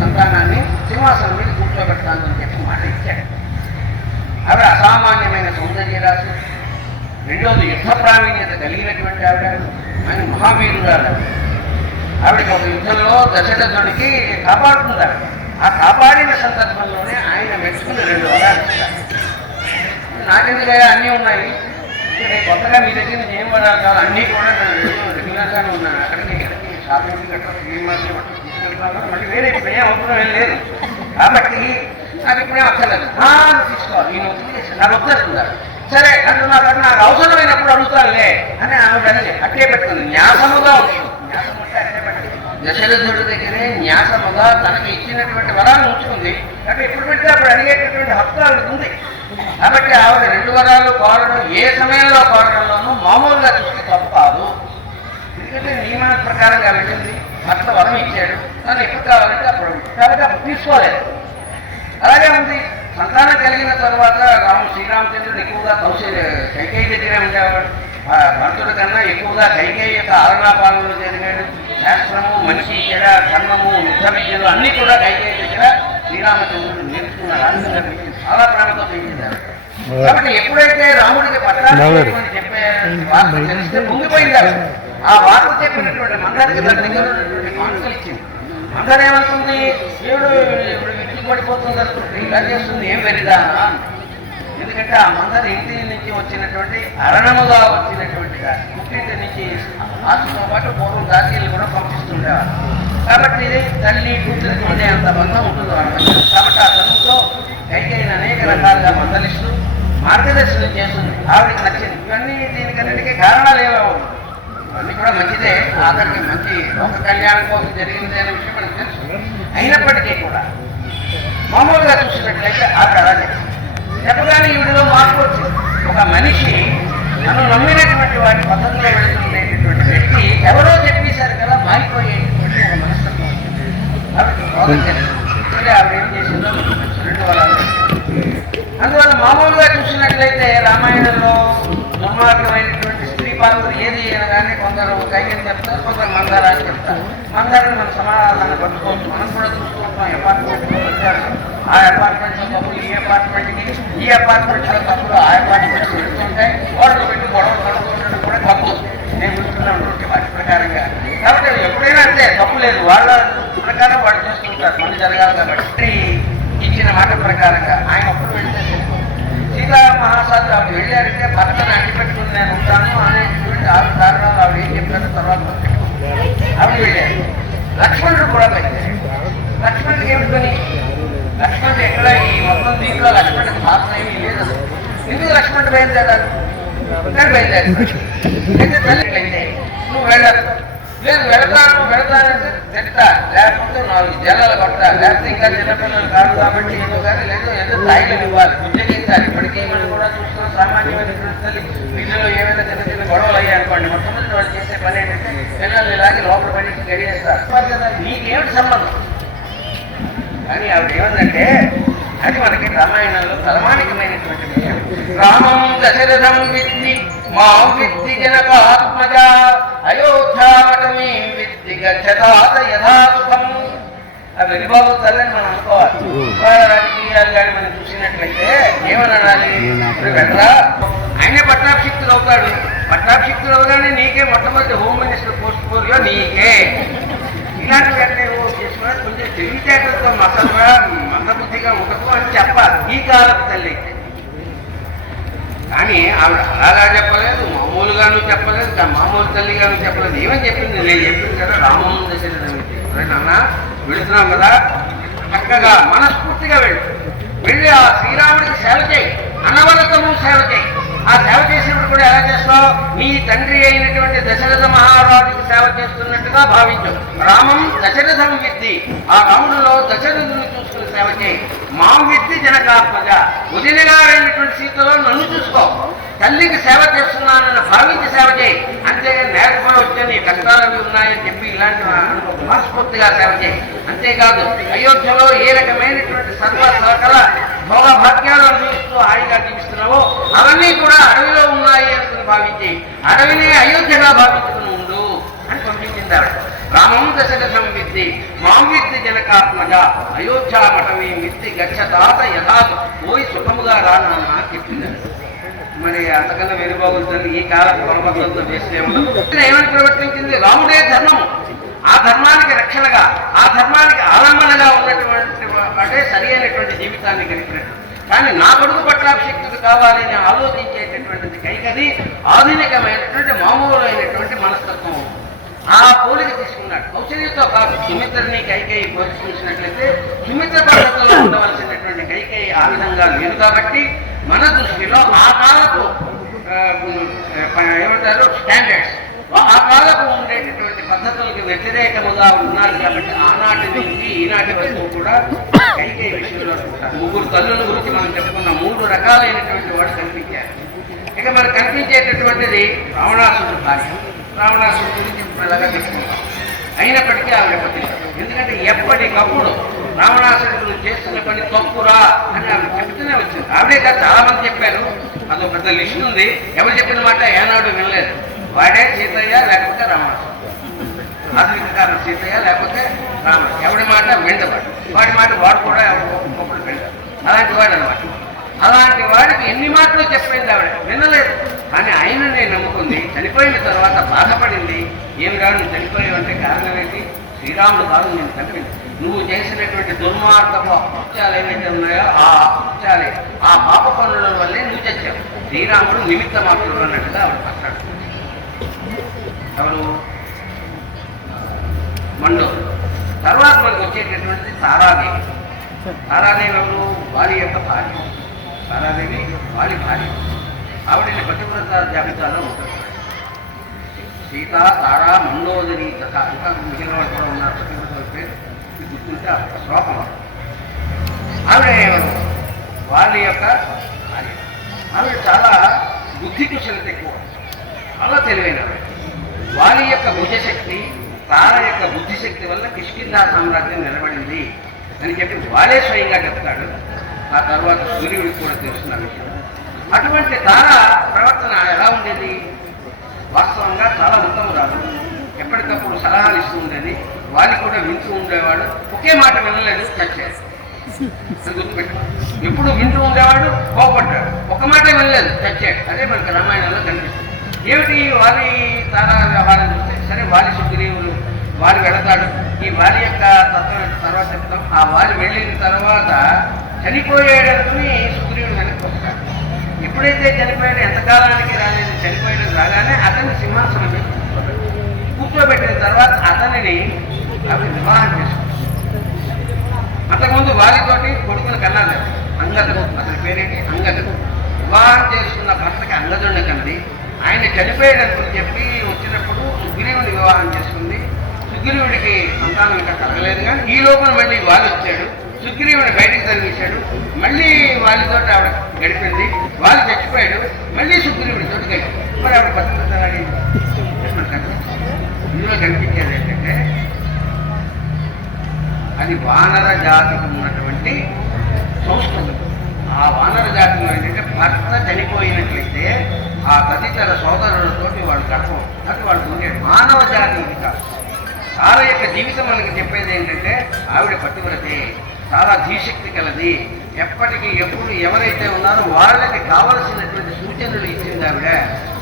సంతానాన్ని సింహాసనం మీద కూర్చోబెడతానని చెప్పి మాట ఇచ్చాడు. ఆవిడ అసామాన్యమైన సౌందర్య రాశి. రెండోది యుద్ధ ప్రావీణ్యత కలిగినటువంటి ఆవిడ. ఆయన మహావీరురాలు. ఆవిడకి ఒక యుద్ధంలో దశరథుడికి కాపాడుతుంటారు. ఆ కాపాడిన సందర్భంలోనే ఆయన మెచ్చుకుని 2 వరాలు ఇస్తారు. నాకెందుకయ్యా అన్నీ ఉన్నాయి, నేను కొత్తగా మీ దగ్గర నుంచి ఏం వరాలు కావాలి, అన్నీ కూడా నేను రెగ్యులర్గానే ఉన్నాను, అక్కడికి షాపింగ్ గట్రా తీసుకెళ్తాను, మళ్ళీ వేరే ఇప్పుడు ఏం అవసరం ఏం లేదు, కాబట్టి నాకు ఇప్పుడే అక్కర్లేదు, తీసుకోవాలి, నేను నాకు వద్దన్నారు. సరే అంటున్నారు, నాకు అవసరమైనప్పుడు అడుగుతానులే అని ఆమె అట్టే పెట్టుకుంది. న్యాసముగా ఉంది. న్యాసం అంటే అట్టే పెట్టుకుంది. దశరథుడి దగ్గరే న్యాసముగా తనకి ఇచ్చినటువంటి వరాలు ఉంచుకుంది. అంటే ఎప్పుడు పెడితే అప్పుడు అడిగేటటువంటి హక్కు ఆవిడకి ఉంది. కాబట్టి ఆవిడ 2 వరాలు కోరడం ఏ సమయంలో కోరడంలోనూ మామూలుగా చూస్తే తప్పు కాదు. ఎందుకంటే నియమన ప్రకారంగా వెళ్ళింది. భర్త వరం ఇచ్చాడు, తను ఎప్పుడు కావాలంటే అప్పుడు కాబట్టి అప్పుడు తీసుకోలేదు. అలాగే ఉంది. సంతానం కలిగిన తర్వాత శ్రీరామచంద్రుడు ఎక్కువగా కైకేయి దగ్గరే ఉండేవాడు. భర్తుడి కన్నా ఎక్కువగా కైకేయి యొక్క ఆలనాపాలనలు జరిగాడు. శాస్త్రము, మనిషి చెడ, ధర్మము, యుద్ధ విద్యలు అన్నీ కూడా కైకేయి దగ్గర శ్రీరామచంద్రుడు నేర్చుకున్నాడు. చాలా ప్రేమతో పెంచారు. కాబట్టి ఎప్పుడైతే రాముడికి పట్టాభిషేకం చెప్పే వార్త తెలిస్తే పొంగిపోయింది. ఆ వార్త చెప్పినటువంటి మందరికి తన దగ్గర ఉన్నటువంటి కాన్సల్ ఇచ్చింది. మందరు ఏమవుతుంది, దేవుడు ఇప్పుడు వ్యక్తి పడిపోతుంది అనుకుంటే ఇలా చేస్తుంది, ఏం వెరిదా. ఎందుకంటే ఆ మందరు ఇంటి నుంచి వచ్చినటువంటి అరణముగా వచ్చినటువంటి పుట్టింటి నుంచి ఆశతో పాటు పూర్వం దాసీలు కూడా పంపిస్తుండేవారు. కాబట్టి ఇది తల్లి కూతురికి ఉండే అంత బంధం ఉంటుంది. కాబట్టి ఆ ధర్మంలో కైకేయిని అనేక రకాలుగా మందలిస్తూ మార్గదర్శనం చేస్తుంది. ఆవిడకి నచ్చింది. ఇవన్నీ దీనికన్నిటికీ కారణాలు ఏమేమో అన్నీ కూడా మంచిదే. ఆఖరికి మంచి లోక కళ్యాణం కోసం జరిగింది అనే విషయం మనకు తెలుసు. అయినప్పటికీ కూడా మామూలుగా చూసినట్లయితే ఆ కళ చెప్పగానే ఈవిడలో మార్పు వచ్చింది. ఒక మనిషి నన్ను నమ్మినటువంటి వాటి పద్ధతిలో వెళుతుండేటటువంటి వ్యక్తి ఎవరో చెప్పేశారు కదా మారిపోయేటటువంటి ఒక మనస్తత్వం ఆవిడకి బోధన జరిగింది. ఆవిడ ఏం చేసిందో రెండు వాళ్ళు. అందువల్ల మామూలుగా చూసినట్లయితే రామాయణంలో దుర్మార్గమైనటువంటి స్త్రీ పాత్ర ఏది అనగానే కొందరు కైని చెప్తారు, కొందరు మందారాన్ని చెప్తారు. మందారాన్ని మన సమాధానాన్ని పట్టుకోవచ్చు. మనం కూడా చూస్తూ ఉంటాం. అపార్ట్మెంట్లో వచ్చారు, ఆ అపార్ట్మెంట్లో తప్పులు ఈ అపార్ట్మెంట్కి, ఈ అపార్ట్మెంట్లో తప్పులు ఆ అపార్ట్మెంట్కి వెళ్తుంటాయి. గొడవలు పెట్టి గొడవలు పడుతుండడం కూడా తప్పు. నేను చూస్తున్నాను వాటి ప్రకారంగా. కాబట్టి ఎప్పుడైనా అంటే తప్పు లేదు, వాళ్ళ ప్రకారం వాళ్ళు చేస్తుంటారు, మంది జరగాలి కాబట్టి. ఇచ్చిన మాట ప్రకారంగా ఆయన ఒప్పుడు వెళ్తే సీతా మహాసాగర్ ఆవిడ వెళ్ళారంటే భర్తను అడ్డుపెట్టుకుని నేను ఉంటాను అనేటువంటి 6 కారణాలు ఆవిడ ఏం చెప్పారో తర్వాత ఆవిడ వెళ్ళారు. లక్ష్మణుడు కూడా బయలుదేరాడు. లక్ష్మణుడికి ఏమిటని లక్ష్మణుడు ఎక్కడ ఈ మొత్తం దీంట్లో లక్ష్మణుడికి భాష ఏమీ లేదు. ఎందుకు లక్ష్మణుడు బయలుదేరారు? ఇక్కడ బయలుదేరారు. అయితే తల్లికైతే నువ్వు వెళ్ళారు, లేదు వెళతానంటే తింటా, లేకపోతే 4 జల్లలు కొట్టా, లేకపోతే ఇంకా చిన్నపిల్లలు కాదు కాబట్టి ఏదో కానీ ఏదో తాయిలు ఇవ్వాలి, ఉద్యోగించాలి. ఇప్పటికీ మనం కూడా చూస్తున్నాం సామాన్యమైనటువంటి తల్లి వీళ్ళలో ఏమైనా చిన్న చిన్న గొడవలు అయ్యాయి అనుకోండి, మొట్టమొదటి వాళ్ళు చేసే పని ఏంటంటే పిల్లల్ని ఇలాగే లోపల పనికి గడియేస్తారు. నీకేమిటి సంబంధం? కానీ ఆవిడ ఏమందంటే అది మనకి రామాయణంలో తలమానికమైనటువంటి విషయం. రామం దశరథం విత్తి మాం విత్తి జనక ఆత్మజ అయోధ్యావటమీ విత్తి గచ్చతాత యథాసుఖం. ఆ వెలిబాబు తల్లని మనం అనుకోవాలి. రాజకీయాలు కానీ మనం చూసినట్లయితే ఏమనాలి? వెళ్ళరా, ఆయనే పట్టాభిషిక్తులు అవుతాడు. పట్టాభిషిక్తులు అవగానే నీకే మొట్టమొదటి హోమ్ మినిస్టర్ పోర్ట్ఫోలియో నీకే. ఇలాంటి వెంటనే చేసుకున్నా కొంచెం తెలివితేటలతో మసలుగా మందబుద్ధిగా ఉండదు అని చెప్పాలి ఈ కాలపు తల్లి అయితే. కానీ ఆవిడ అలాగా చెప్పలేదు, మామూలుగాను చెప్పలేదు, మామూలు తల్లిగాను చెప్పలేదు. ఏమని చెప్పింది? నేను చెప్పింది కదా రామం దశరథం. నాన్న వెళుతున్నాం కదా, చక్కగా మనస్ఫూర్తిగా వెళ్ళి ఆ శ్రీరాముడికి సేవ చేయి, అనవరతము సేవ చేయి. ఆ సేవ చేసినప్పుడు కూడా ఎలా చేస్తావు? నీ తండ్రి అయినటువంటి దశరథ మహారాజుకి సేవ చేస్తున్నట్టుగా భావించు. రామం దశరథం విత్తి, ఆ రాముడిలో దశరథుని చూసుకుని సేవ చేయి. మాం విత్తి జనకాత్మజ, వదినగా అయినటువంటి సీతలో నన్ను చూసుకో. తల్లికి సేవ చేస్తున్నానని భావించి సేవ చేయి. అంతేగాని నేర్పడి వచ్చే నీ కష్టాలు అవి ఉన్నాయని చెప్పి ఇలాంటి మనస్ఫూర్తిగా సేవ చేయి. అంతేకాదు అయోధ్యలో ఏ రకమైనటువంటి సర్వ సకల భోగభాగ్యాలు అనుభవిస్తూ హాయిగా జీవిస్తున్నావో అవన్నీ కూడా అడవిలో ఉన్నాయి అని భావించి అడవిని అయోధ్యగా భావించుకుని ఉండు అని పంపించింది ఆవిడ. రామం దశరథం విత్తి మాం విత్తి జనకాత్మజ అయోధ్యామఠమే విత్తి గచ్చతాత యథాత్, పోయి సుఖముగా రానన్నా చెప్పింది. మరి అంతకన్నా వెలుబాగుతుంది ఈ కాల పరమతంతో చేస్తే ఏమని ప్రవర్తించింది? రాముడే ధర్మము, ఆ ధర్మానికి రక్షణగా, ఆ ధర్మానికి ఆలంబనగా ఉన్నటువంటి అంటే సరి అయినటువంటి జీవితాన్ని గడిపినట్టు. కానీ నా కొడుకు పట్టాభిషిక్తుడు కావాలని ఆలోచించేటటువంటిది కైకది ఆధునికమైనటువంటి మామూలు అయినటువంటి మనస్తత్వం. ఆ పోలిక తీసుకున్నాడు. కౌశల్యతో కాదు, సుమిత్రని కైకేయి పోల్చుకున్నట్లయితే సుమిత్ర పద్ధతిలో ఉండవలసినటువంటి కైకేయి ఆ విధంగా లేదు. కాబట్టి మన దృష్టిలో ఆ కాలపు ఏమంటారు స్టాండర్డ్స్, ఆ కాలపు ఉండేటటువంటి పద్ధతులకు వ్యతిరేకముగా ఉన్నారు. కాబట్టి ఆనాటి నుంచి ఈనాటి వరకు కూడా కైకేయి విషయంలో 3 తల్లుల గురించి మనం చెప్పుకున్న 3 రకాలైనటువంటి వాడు కనిపించారు. ఇక మనకు కనిపించేటటువంటిది రావణాసురుడు భార్య. రావణాసురుడు గురించి ఎలాగా చెప్పుకుంటాం. అయినప్పటికీ ఆవిడ పట్టించారు. ఎందుకంటే ఎప్పటికప్పుడు రావణాసురుడు చేస్తున్న పని తప్పురా అని ఆవిడ చెప్తూనే వచ్చింది. ఆవిడే కాదు చాలా మంది చెప్పారు. అదొక పెద్ద లిస్ట్ ఉంది. ఎవరు చెప్పిన మాట ఏనాడు వినలేదు. వాడే సీతయ్య లేకపోతే రావణాసురుడు, ఆధునిక కారణం సీతయ్య లేకపోతే రావణ. ఎవడి మాట వింటవాడు, వాడి మాట వాడు కూడా ఒకప్పుడు వింటాడు. అలాంటి వాడు అనమాట. అలాంటి వాడికి ఎన్ని మాటలు చెప్పింది ఆవిడ, వినలేదు. కానీ ఆయననే నమ్ముకుంది. చనిపోయిన తర్వాత బాధపడింది. ఏమి కాదు నువ్వు చనిపోయావంటే కారణం ఏంటి? శ్రీరాముడు కాదు నేను చంపింది. నువ్వు చేసినటువంటి దుర్మార్గపు అకృత్యాలు ఏవైతే ఉన్నాయో ఆ అకృత్యాలే, ఆ పాప పనుల వల్లే నువ్వు చచ్చావు. శ్రీరాముడు నిమిత్త మాత్రుడు అన్నట్టుగా ఆవిడ మాట్లాడుతుంది. ఎవరు? మండోరు. తర్వాత మనకు వచ్చేటటువంటిది తారాదేవి. తారాదేవి ఎవరు? వారి యొక్క భార్య. తారాదేవి వారి భార్య. ఆవిడని పతివ్రత జాబితాలో ఉంటుంది. సీత, తారా, మండోదరి కథ ఇంకా మిగిలిన వాళ్ళు కూడా ఉన్నారు. పతివ్రత పేరు ఇంకా శ్లోకం. ఆవిడ వాళ్ళ యొక్క ఆవిడ చాలా బుద్ధి కుశలత ఎక్కువ, చాలా తెలివైన వారి యొక్క భుజశక్తి తార యొక్క బుద్ధిశక్తి వల్ల కిష్కింధా సామ్రాజ్యం నిలబడింది అని చెప్పి వాళ్ళే స్వయంగా చెప్తాడు. ఆ తర్వాత సూర్యుడికి కూడా తెలుస్తున్న విషయం. అటువంటి తార ప్రవర్తన ఎలా ఉండేది? వాస్తవంగా చాలా ఉత్తమురాలు, ఎప్పటికప్పుడు సలహాలు ఇస్తూ ఉండేది. వాళ్ళు కూడా వింటూ ఉండేవాడు. ఒకే మాట వినలేదు, చచ్చేది. గుర్తుపెట్టు, ఎప్పుడు వింటూ ఉండేవాడు, కోపడ్డాడు. ఒక మాట వినలేదు, చచ్చాడు. అదే మనకి రామాయణంలో కనిపిస్తుంది. ఏమిటి వాలి తారా వ్యవహారం చూస్తే, సరే వాలి సుగ్రీవులు వాళ్ళు వెళతాడు. ఈ వాలి యొక్క తత్వం తర్వాత చెప్తాం. ఆ వాలి వెళ్ళిన తర్వాత చనిపోయేటట్టుని సుగ్రీవుడు వెనక్కి వస్తాడు. ఎప్పుడైతే చనిపోయాడు, ఎంతకాలానికి రాలేదు, చనిపోయడం రాగానే అతన్ని సింహాసనం మీద కూర్చోబెట్టిన తర్వాత అతనిని అవి వివాహం చేసుకుంటాడు. అంతకుముందు వారితోటి కొడుకుని కన్నాడు అంగదుడు, అతని పేరేంటి అంగదుడు. వివాహం చేసుకున్న భర్తకి అంగదుడిని కన్నది. ఆయన చనిపోయేటప్పుడు చెప్పి వచ్చినప్పుడు సుగ్రీవుని వివాహం చేసుకుంది. సుగ్రీవుడికి సంతానం ఇంకా కలగలేదు, కానీ ఈ లోపల మళ్ళీ వాలి వచ్చాడు. సుగ్రీవుని బయటికి తరిగేశాడు. మళ్ళీ వాళ్ళతో ఆవిడ గడిపింది. వాళ్ళు చచ్చిపోయాడు. మళ్ళీ సుగ్రీవుడి తోటి గడిపింది. మరి ఆవిడ పత్రిక ఇందులో కనిపించేది ఏంటంటే, అది వానర జాతికి ఉన్నటువంటి సంస్కృతి. ఆ వానర జాతిలో ఏంటంటే, భర్త చనిపోయినట్లయితే ఆ తదితర సోదరులతోటి వాడు గడపం. అది వాడు ఉండే మానవ జాతి ఇది కాదు. ఆవిడ యొక్క జీవితం మనకి చెప్పేది ఏంటంటే, ఆవిడ పతివ్రతే, చాలా ధీశక్తి కలది. ఎప్పటికీ ఎప్పుడు ఎవరైతే ఉన్నారో వాళ్ళకి కావలసినటువంటి సూచనలు ఇచ్చింది ఆవిడ.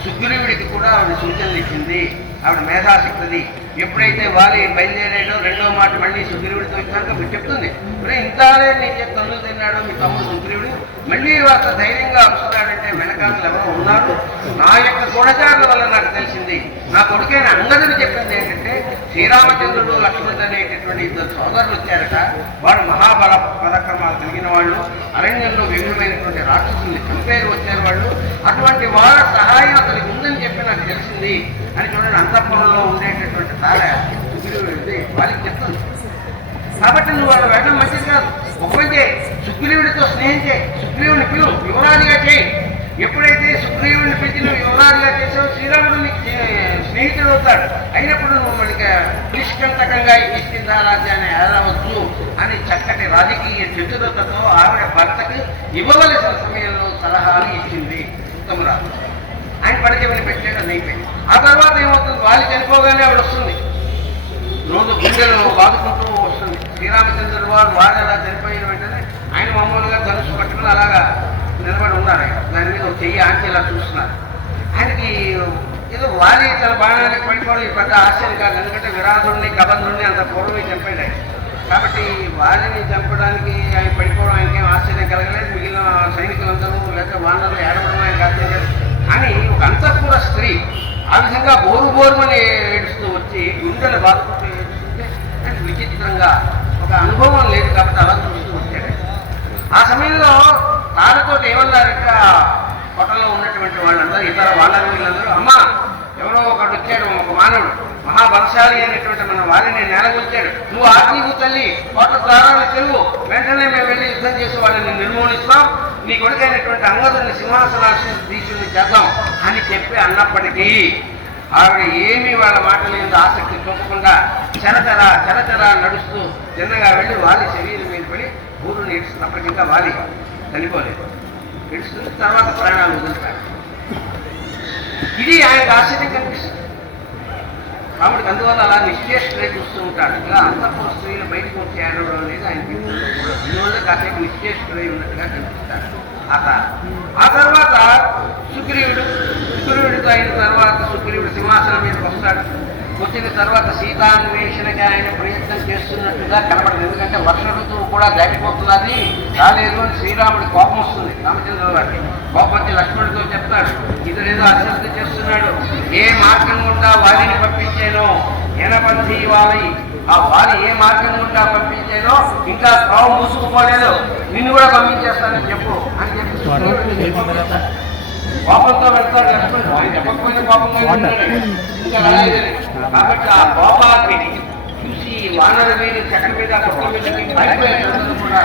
సుగ్రీవుడికి కూడా ఆవిడ సూచనలు ఇచ్చింది. ఆవిడ మేధాశక్తిది. ఎప్పుడైతే వాలి బయలుదేరాడో రెండో మాట మళ్ళీ సుగ్రీవుడితో ఇచ్చాక మీరు చెప్తుంది, ఇంతానే నీ చేతి తల్లు తిన్నాడు మీ తమ్ముడు సుగ్రీవుడు, మళ్ళీ వాళ్ళ ధైర్యంగా వస్తున్నాడంటే వెనకాల ఎవరో ఉన్నారు. నా యొక్క గుణచారుల వల్ల నాకు తెలిసింది. నా కొడుకైన అంగదుడు చెప్పింది ఏంటంటే, శ్రీరామచంద్రుడు లక్ష్మణుడు అనేటటువంటి ఇద్దరు సోదరులు వచ్చారట. వాడు మహాబల పరాక్రమాలు కలిగిన వాళ్ళు, అరణ్యంలో విభిన్నమైనటువంటి రాక్షసుల్ని చంపేరు వచ్చారు వాళ్ళు. అటువంటి వాళ్ళ సహాయం అతనికి ఉందని చెప్పి నాకు తెలిసింది అని చూడండి. అంతఃపురంలో ఉండేటటువంటి తార సుగ్రీవుడి వాళ్ళకి చెప్తుంది. కాబట్టి నువ్వు వాళ్ళు వెళ్ళడం మంచిది కాదు. ఒకవేళ సుగ్రీవుడితో స్నేహం చేయి, సుగ్రీవుని పిలువు, యువరాజుగా చేయి. ఎప్పుడైతే సుగ్రీవుడిని పిలిచి నువ్వు యువరాజుగా చేసావు, శ్రీరాముడు నీకు స్నేహితుడు అవుతాడు. అయినప్పుడు నువ్వు మనకి నిష్కంటకంగా ఈ కిష్కింధా రాజ్యాన్ని ఏలవచ్చు అని చక్కటి రాజకీయ చతురతతో ఆవిడ భర్తకి ఇవ్వవలసిన సమయంలో సలహాలు ఇచ్చింది ఉత్తమరాజు. ఆయన పడిచెవిని పెట్టాడు, అని అయిపోయింది. ఆ తర్వాత ఏమవుతుంది, వాళ్ళు చనిపోగానే ఆవిడ వస్తుంది. రోజు గుండెలు బాదుకుంటూ వస్తుంది. శ్రీరామచంద్రుడు వారు వాళ్ళు అలా చనిపోయిన వెంటనే ఆయన మామూలుగా ధనుసు పట్టుకుని అలాగా నిలబడి ఉన్నారు. దాని మీద ఒక చెయ్యి ఆంచి ఇలా చూస్తున్నారు. ఆయనకి ఏదో వాలి తన బాణానికి పడిపోవడం పెద్ద ఆశ్చర్యం కాదు. ఎందుకంటే విరాధుడిని కబంధుడిని అంత పూర్వమే చంపాడు ఆయన. కాబట్టి వారిని చంపడానికి ఆయన పడిపోవడం ఆయనకేం ఆశ్చర్యం కలగలేదు. మిగిలిన సైనికులందరూ లేకపోతే వానరులు ఏడవడం ఆయనకు ఆశ్చర్యం కాదు. కానీ ఒక అంతఃపుర స్త్రీ ఆ విధంగా బోరుమని ఏడుస్తూ వచ్చి గుండెలు బాధపడుతూ ఏడుస్తుంటే ఆయన విచిత్రంగా ఒక అనుభవం లేదు కాబట్టి అలా చూస్తూ వచ్చాడు. ఆ సమయంలో తారతో ఏమన్నారంటే, కోటలో ఉన్నటువంటి వాళ్ళందరూ ఇతర వాళ్ళని వీళ్ళందరూ, అమ్మా ఎవరో ఒకడు వచ్చాడు, ఒక మానవుడు మహాబలశాలి అనేటువంటి మన వారిని నేలగొచ్చాడు. నువ్వు ఆజ్ఞకు తల్లి కోట ద్వారాన్ని తెలుగు, వెంటనే మేము వెళ్ళి యుద్ధం చేసి వాళ్ళని నిర్మూలిస్తాం, నీ కొడుకైనటువంటి అంగదుని సింహాసనాధీశుని చేద్దాం అని చెప్పి అన్నప్పటికీ ఆవిడ ఏమీ వాళ్ళ మాటల మీద ఆసక్తి చూపకుండా చరచరా నడుస్తూ చిన్నగా వెళ్ళి వాలి శరీరం మీద పడి ఊరు నేర్చుకున్నప్పటికీ ఇంకా వాలి చనిపోలేదు. ఏడుస్తుంది. తర్వాత ప్రాణాలు వదులుతాడు. ఇది ఆయనకు ఆశ్చర్యం కనిపిస్తుంది. కాబట్టి అందువల్ల అలా నిశ్చేష్టులై చూస్తూ ఉంటాడు. ఇలా అంతఃపుర స్త్రీలు బయటకు వచ్చి ఏడవడం అనేది ఆయన అందువల్ల కాసేపు నిశ్చేష్టులై ఉన్నట్టుగా కనిపిస్తాడు. ఆ తర్వాత సుగ్రీవుడితో అయిన తర్వాత సుగ్రీవుడు సింహాసనం మీదకి వస్తాడు. వచ్చిన తర్వాత సీతాన్వేషణకి ఆయన ప్రయత్నం చేస్తున్నట్టుగా కనపడదు. ఎందుకంటే వర్ష ఋతువు కూడా దాటిపోతున్నది, రాలేదు అని శ్రీరాముడి కోపం వస్తుంది. రామచంద్ర గారికి కోపం వచ్చి లక్ష్మణుడితో చెప్తాడు, ఇతరేదో అశ్రద్ధ చేస్తున్నాడు. ఏ మార్గం గుండా వారిని పంపించానో ఎనపంథీ వాలి, ఆ వాలి ఏ మార్గం గుండా పంపించానో ఇంకా త్రోవ మూసుకుపోలేదు, నిన్ను కూడా పంపించేస్తానని చెప్పు అని చెప్పి కోపంతో వెళ్తాడు లక్ష్మణుడు. ఆయన చెప్పకపోయిన కోపంగా ఉంటాడు. ఇంకా కాబట్టి ఆ కోపాగ్ని చూసి వానర వీరి చక్ర మీద పట్టు మీద పడిపోయేటప్పుడు కూడా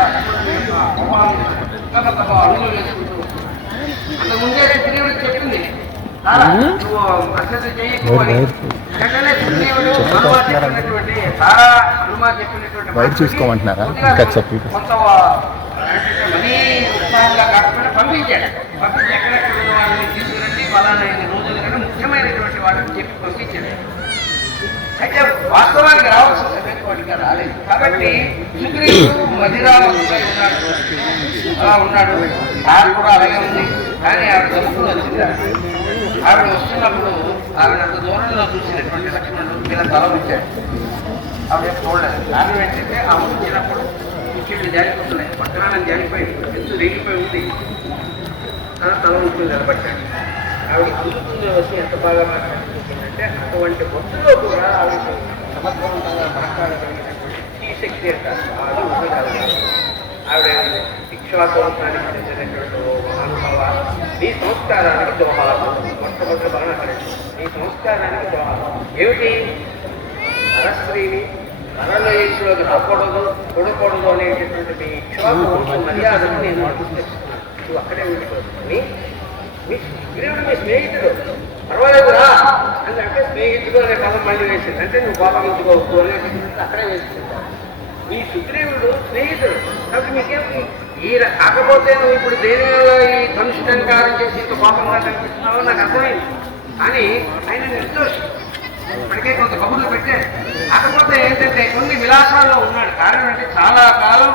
అడుగులు వేసుకుంటూ అంత ముందే సుగ్రీవుడికి చెప్పింది నువ్వు అశ్రద్ధ చేయకు అని. వెంటనే సుగ్రీవుడు హనుమాన్ చెప్పినటువంటి తారా హనుమాన్ చెప్పినటువంటి వైర్ చూసుకోమంటున్నారా ఇంకా చెప్పి కొంత మరీ ఉత్సాహంగా కాకుండా పంపించాడు. పంపించి ఎక్కడెక్కడ ఉన్న వాళ్ళని తీసుకురండి ఫలానా 5 రోజులు కంటే ముఖ్యమైనటువంటి వాళ్ళని చెప్పి పంపించాడు. అయితే వాస్తవానికి రావాల్సిన సంగతి వాడికి రాలేదు. కాబట్టి సుగ్రీవుడు మధిరామస్తుడై ఉన్నాడు, అలా ఉన్నాడు. ఆవిడ కూడా అలాగే ఉంది. కానీ ఆవిడ దొరుకుతూ వచ్చింది. ఆవిడ వస్తున్నప్పుడు ఆవిడ అంత దూరంలో చూసినటువంటి లక్ష్మణుడు ఇలా తల ఉంచాడు. ఆవిడ చూడలేదు. కారణం ఏంటంటే ఆమె వచ్చినప్పుడు ముఖ్యుడు జారిపోతున్నాయి, పట్టణాలను జారిపోయింది, ఎత్తు రేగిపోయి ఉంది. తల ఉంటుంది నిలబట్టాడు. ఆవిడ అందుకుంది వచ్చి ఎంత బాగా మాట్లాడుతుందంటే అటువంటి భక్తుల్లో కూడా ఆవిడ సమర్థవంతంగా మాట్లాడగలిగినటువంటి ఈ శక్తి అంటారు. అది ఉపయోగాలు. ఆవిడ ఇక్ష్వాకువంశానికి చెందినటువంటి మహానుభావ, నీ సంస్కారానికి దోహాలు. మొట్టమొదటి బాగా నీ సంస్కారానికి దోహాలు ఏమిటి? నరస్త్రీని నరలోకి రాకూడదు, చూడకూడదు అనేటటువంటి మీ ఇక్ష్వాకు మర్యాదను నేను అనుకుంటున్నాను. నువ్వు అక్కడే ఉండిపోతుంది. మీ సుగ్రీవుడు మీ స్నేహితుడు, పర్వాలేదు రా అంటే స్నేహితుడు అనే పదం మళ్ళీ వేసింది. అంటే నువ్వు కోపగించుకోవద్దు అనేది అక్కడే వేసుకుంటావు. ఈ సుగ్రీవుడు స్నేహితుడు కాబట్టి మీకేమి ఈ కాకపోతే నువ్వు ఇప్పుడు దేని వల్ల ఈ ధనుష్ఠంకారం చేసి ఇంత కోపంగా కనిపిస్తున్నావో నాకు అర్థమైంది. కానీ ఆయన నిర్దోషం, ఇప్పటికే కొంత కబుర్లు పెట్టాడు. కాకపోతే ఏంటంటే కొన్ని విలాసాల్లో ఉన్నాడు. కారణం అంటే చాలా కాలం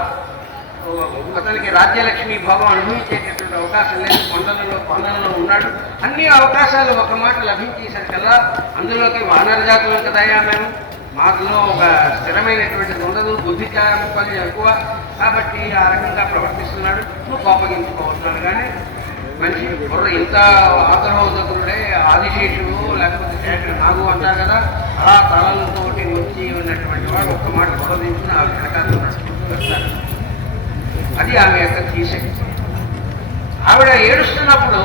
అతనికి రాజ్యలక్ష్మి భోగం అనుభవించేటటువంటి అవకాశం లేదు. కొండలలో ఉన్నాడు. అన్ని అవకాశాలు ఒక మాట లభించేసరికల్లా అందులోకి వానర జాతులు కదయా మేము, మాలో ఒక స్థిరమైనటువంటిది ఉండదు, బుద్ధి కొంచెం ఎక్కువ. కాబట్టి ఆ రకంగా ప్రవర్తిస్తున్నాడు. నువ్వు కోపగించుకోవచ్చున్నాడు. కానీ మనిషి బుర్ర ఇంత ఆగ్రహోదకుడే ఆదిశేషుడు లేకపోతే శేషుడు నాగు అంటారు కదా, అలా తలలతో వచ్చి ఉన్నటువంటి వాడు ఒక్క మాట గొడవించుకుని ఆ వెనకాలను నడుచుకుంటూ వస్తారు. అది ఆమె యొక్క తీశక్తి. ఆవిడ ఏడుస్తున్నప్పుడు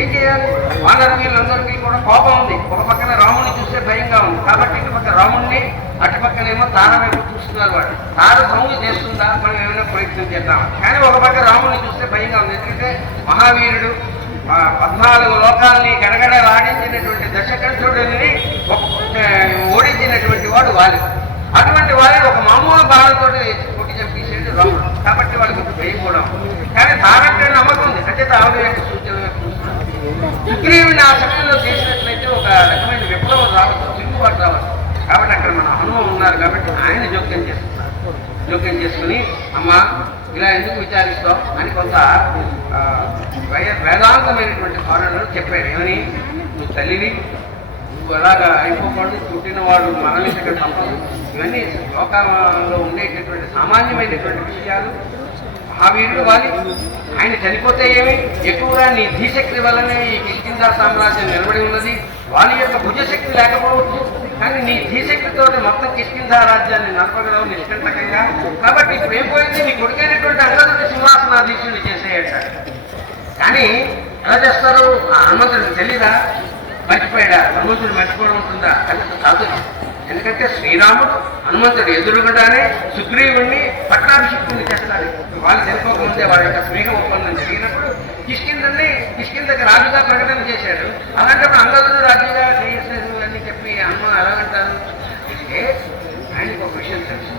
ఏం చేయాలి? వానర వీళ్ళందరికీ కూడా కోపం ఉంది. ఒక పక్కన రాముడిని చూస్తే భయంగా ఉంది. కాబట్టి ఇటు పక్క రాముడిని, అటు పక్కనేమో తారమేమో చూస్తున్నారు. వాడు తార సౌండ్ చేస్తుందా, మనం ఏమైనా ప్రయత్నం చేద్దాం. కానీ ఒక పక్క రాముడిని చూస్తే భయంగా ఉంది. ఎందుకంటే మహావీరుడు 14 లోకాలని గడగడ రాడించినటువంటి దశకంఠుడిని ఓడించినటువంటి వాడు వాలి. అటువంటి వారిని ఒక మామూలు బాణంతో కొట్టి చంపేసేది రాముడు. కాబట్టి వాళ్ళకి భయం కూడా ఉంది. కానీ తారంటే నమ్మకం ఉంది. అంటే తాను యొక్క సూచన సుగ్రీవుని ఆ సమయంలో చేసినట్లయితే ఒక రకమైన విప్లవం రావచ్చు, తిరుగుబాటు రావచ్చు. కాబట్టి అక్కడ మన హనుమ ఉన్నారు కాబట్టి ఆయన జోక్యం చేస్తున్నారు. జోక్యం చేసుకుని అమ్మ ఇలా ఎందుకు విచారిస్తావు అని కొంత వేదాంతమైనటువంటి ధోరణులు చెప్పాడు. ఏమని? నువ్వు తల్లివి, నువ్వు ఎలాగా అయిపోకూడదు, పుట్టినవాడు మరణించడం తప్పదు. ఇవన్నీ లోకంలో ఉండేటటువంటి సామాన్యమైనటువంటి విషయాలు. మహావీరుడు వాలి, ఆయన చనిపోతే ఏమి? ఎక్కువగా నీ ధీశక్తి వల్లనే ఈ కిష్కింధా సామ్రాజ్యం నిలబడి ఉన్నది. వాళ్ళ యొక్క భుజశక్తి లేకపోవచ్చు, కానీ నీ ధీశక్తితో మొత్తం కిష్కింధా రాజ్యాన్ని నడపగలవు నిష్కంటకంగా. కాబట్టి ఇప్పుడు ఏం పోయింది? నీ కొడుకైనటువంటి అంగదుడి సింహాసనాధీశుని చేసేయటాడు. కానీ ఎలా చేస్తారు? ఆ హనుమంతుడికి తెలీదా? మర్చిపోయాడా? హనుమంతుడు మర్చిపోవడం ఉంటుందా? అది కాదు. ఎందుకంటే శ్రీరాముడు హనుమంతుడు ఎదురుగుండానే సుగ్రీవుణ్ణి పట్టాభిషిక్తుని చేస్తాడు. వాళ్ళు చనిపోకముందే వాళ్ళ యొక్క స్నేహ ఒప్పందం జరిగినప్పుడు కిష్కింధకి రాజుగా ప్రకటన చేశాడు. అలాంటప్పుడు అంగదుడు రాజుగా చేసేది అని చెప్పి హనుమాన్ ఎలాగంటారు? అంటే ఆయనకు ఒక విషయం తెలుసు.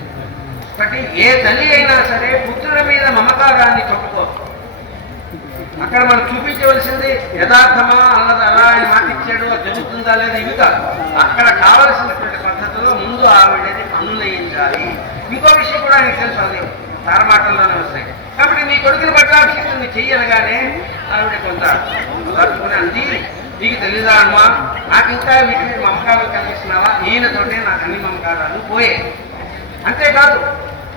కాబట్టి ఏ తల్లి అయినా సరే పుత్రుల మీద మమకారాన్ని తొక్కుకో. అక్కడ మనం చూపించవలసింది యథార్థమా అన్నది అలా ఆయన మాట ఇచ్చాడు, అది జరుగుతుందా లేదా ఇవి కాదు. అక్కడ కావలసినటువంటి పద్ధతిలో ముందు ఆవిడని అనునయించాలి. ఇంకో విషయం కూడా నీకు తెలుసు, అది తార మాటల్లోనే వస్తాయి. కాబట్టి నీ కొడుకుని పట్టాభిషిక్తుని చెయ్యనగానే ఆవిడ కొంత తలుచుకుని అంది, నీకు తెలీదా అమ్మా, నాకు ఇంకా వీటి మీద మమకారాలు కనిపిస్తున్నావా? ఈయనతోటే నాకు అన్ని మమకారాలు పోయే. అంతేకాదు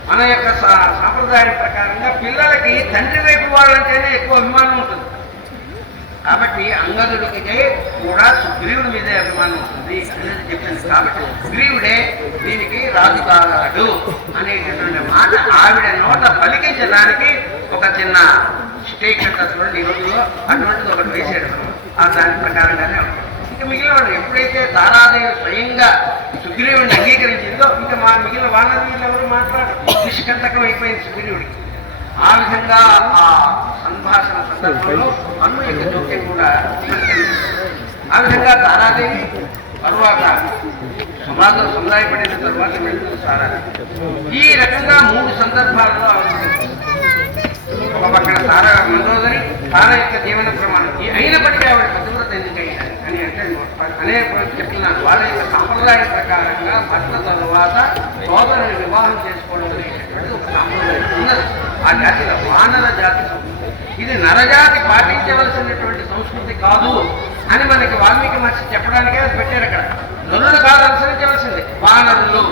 మన యొక్క సాంప్రదాయం ప్రకారంగా పిల్లలకి తండ్రి వైపు వాళ్ళంటేనే ఎక్కువ అభిమానం ఉంటుంది. కాబట్టి అంగదుడికి కూడా సుగ్రీవుడి మీదే అభిమానం ఉంటుంది అనేది చెప్పింది. కాబట్టి సుగ్రీవుడే దీనికి రాజు కాగాడు అనేటటువంటి మాట ఆవిడ నోట పలికించడానికి ఒక చిన్న స్టేక్ అంటారు ఈ రోజుల్లో, అటువంటిది ఒకటి వేసాడు. దాని ప్రకారంగానే ఉంటుంది. ఇంకా మిగిలిన ఎప్పుడైతే తారాదేవి స్వయంగా సుగ్రీవుడిని అంగీకరించిందో ఇంకా మిగిలిన వానరులు ఎవరు మాట్లాడారు, నిష్కంటకం అయిపోయింది సుగ్రీవుడికి. ఆ విధంగా ఆ సంభాషణ సందర్భంలో అన్ను యొక్క జోక్యం కూడా ఆ విధంగా తారాదేవి తరువాత సమాజం సముదాయపడిన తర్వాత వెళ్తుంది సారా. ఈ రకంగా 3 సందర్భాలలో ఒక పక్కన సారా మందోదరి సారా యొక్క జీవన ప్రమాణం అయినప్పటికీ ఆవిడ పతివ్రత ఎందుకైనా అని అంటే అనేక చెప్తున్నాను. వాళ్ళ యొక్క సాంప్రదాయ ప్రకారంగా భర్త తరువాత సోదరుని వివాహం చేసుకోవడం అనేటటువంటి ఒక సాంప్రదాయం ఉన్నది. ఆ జాతిలో వానర జాతి ఇది నరజాతి పాటించవలసినటువంటి సంస్కృతి కాదు అని మనకి వాల్మీకి మహర్షి చెప్పడానికే అది పెట్టారు. అక్కడ నరులు కాదు అనుసరించవలసింది వానరులు.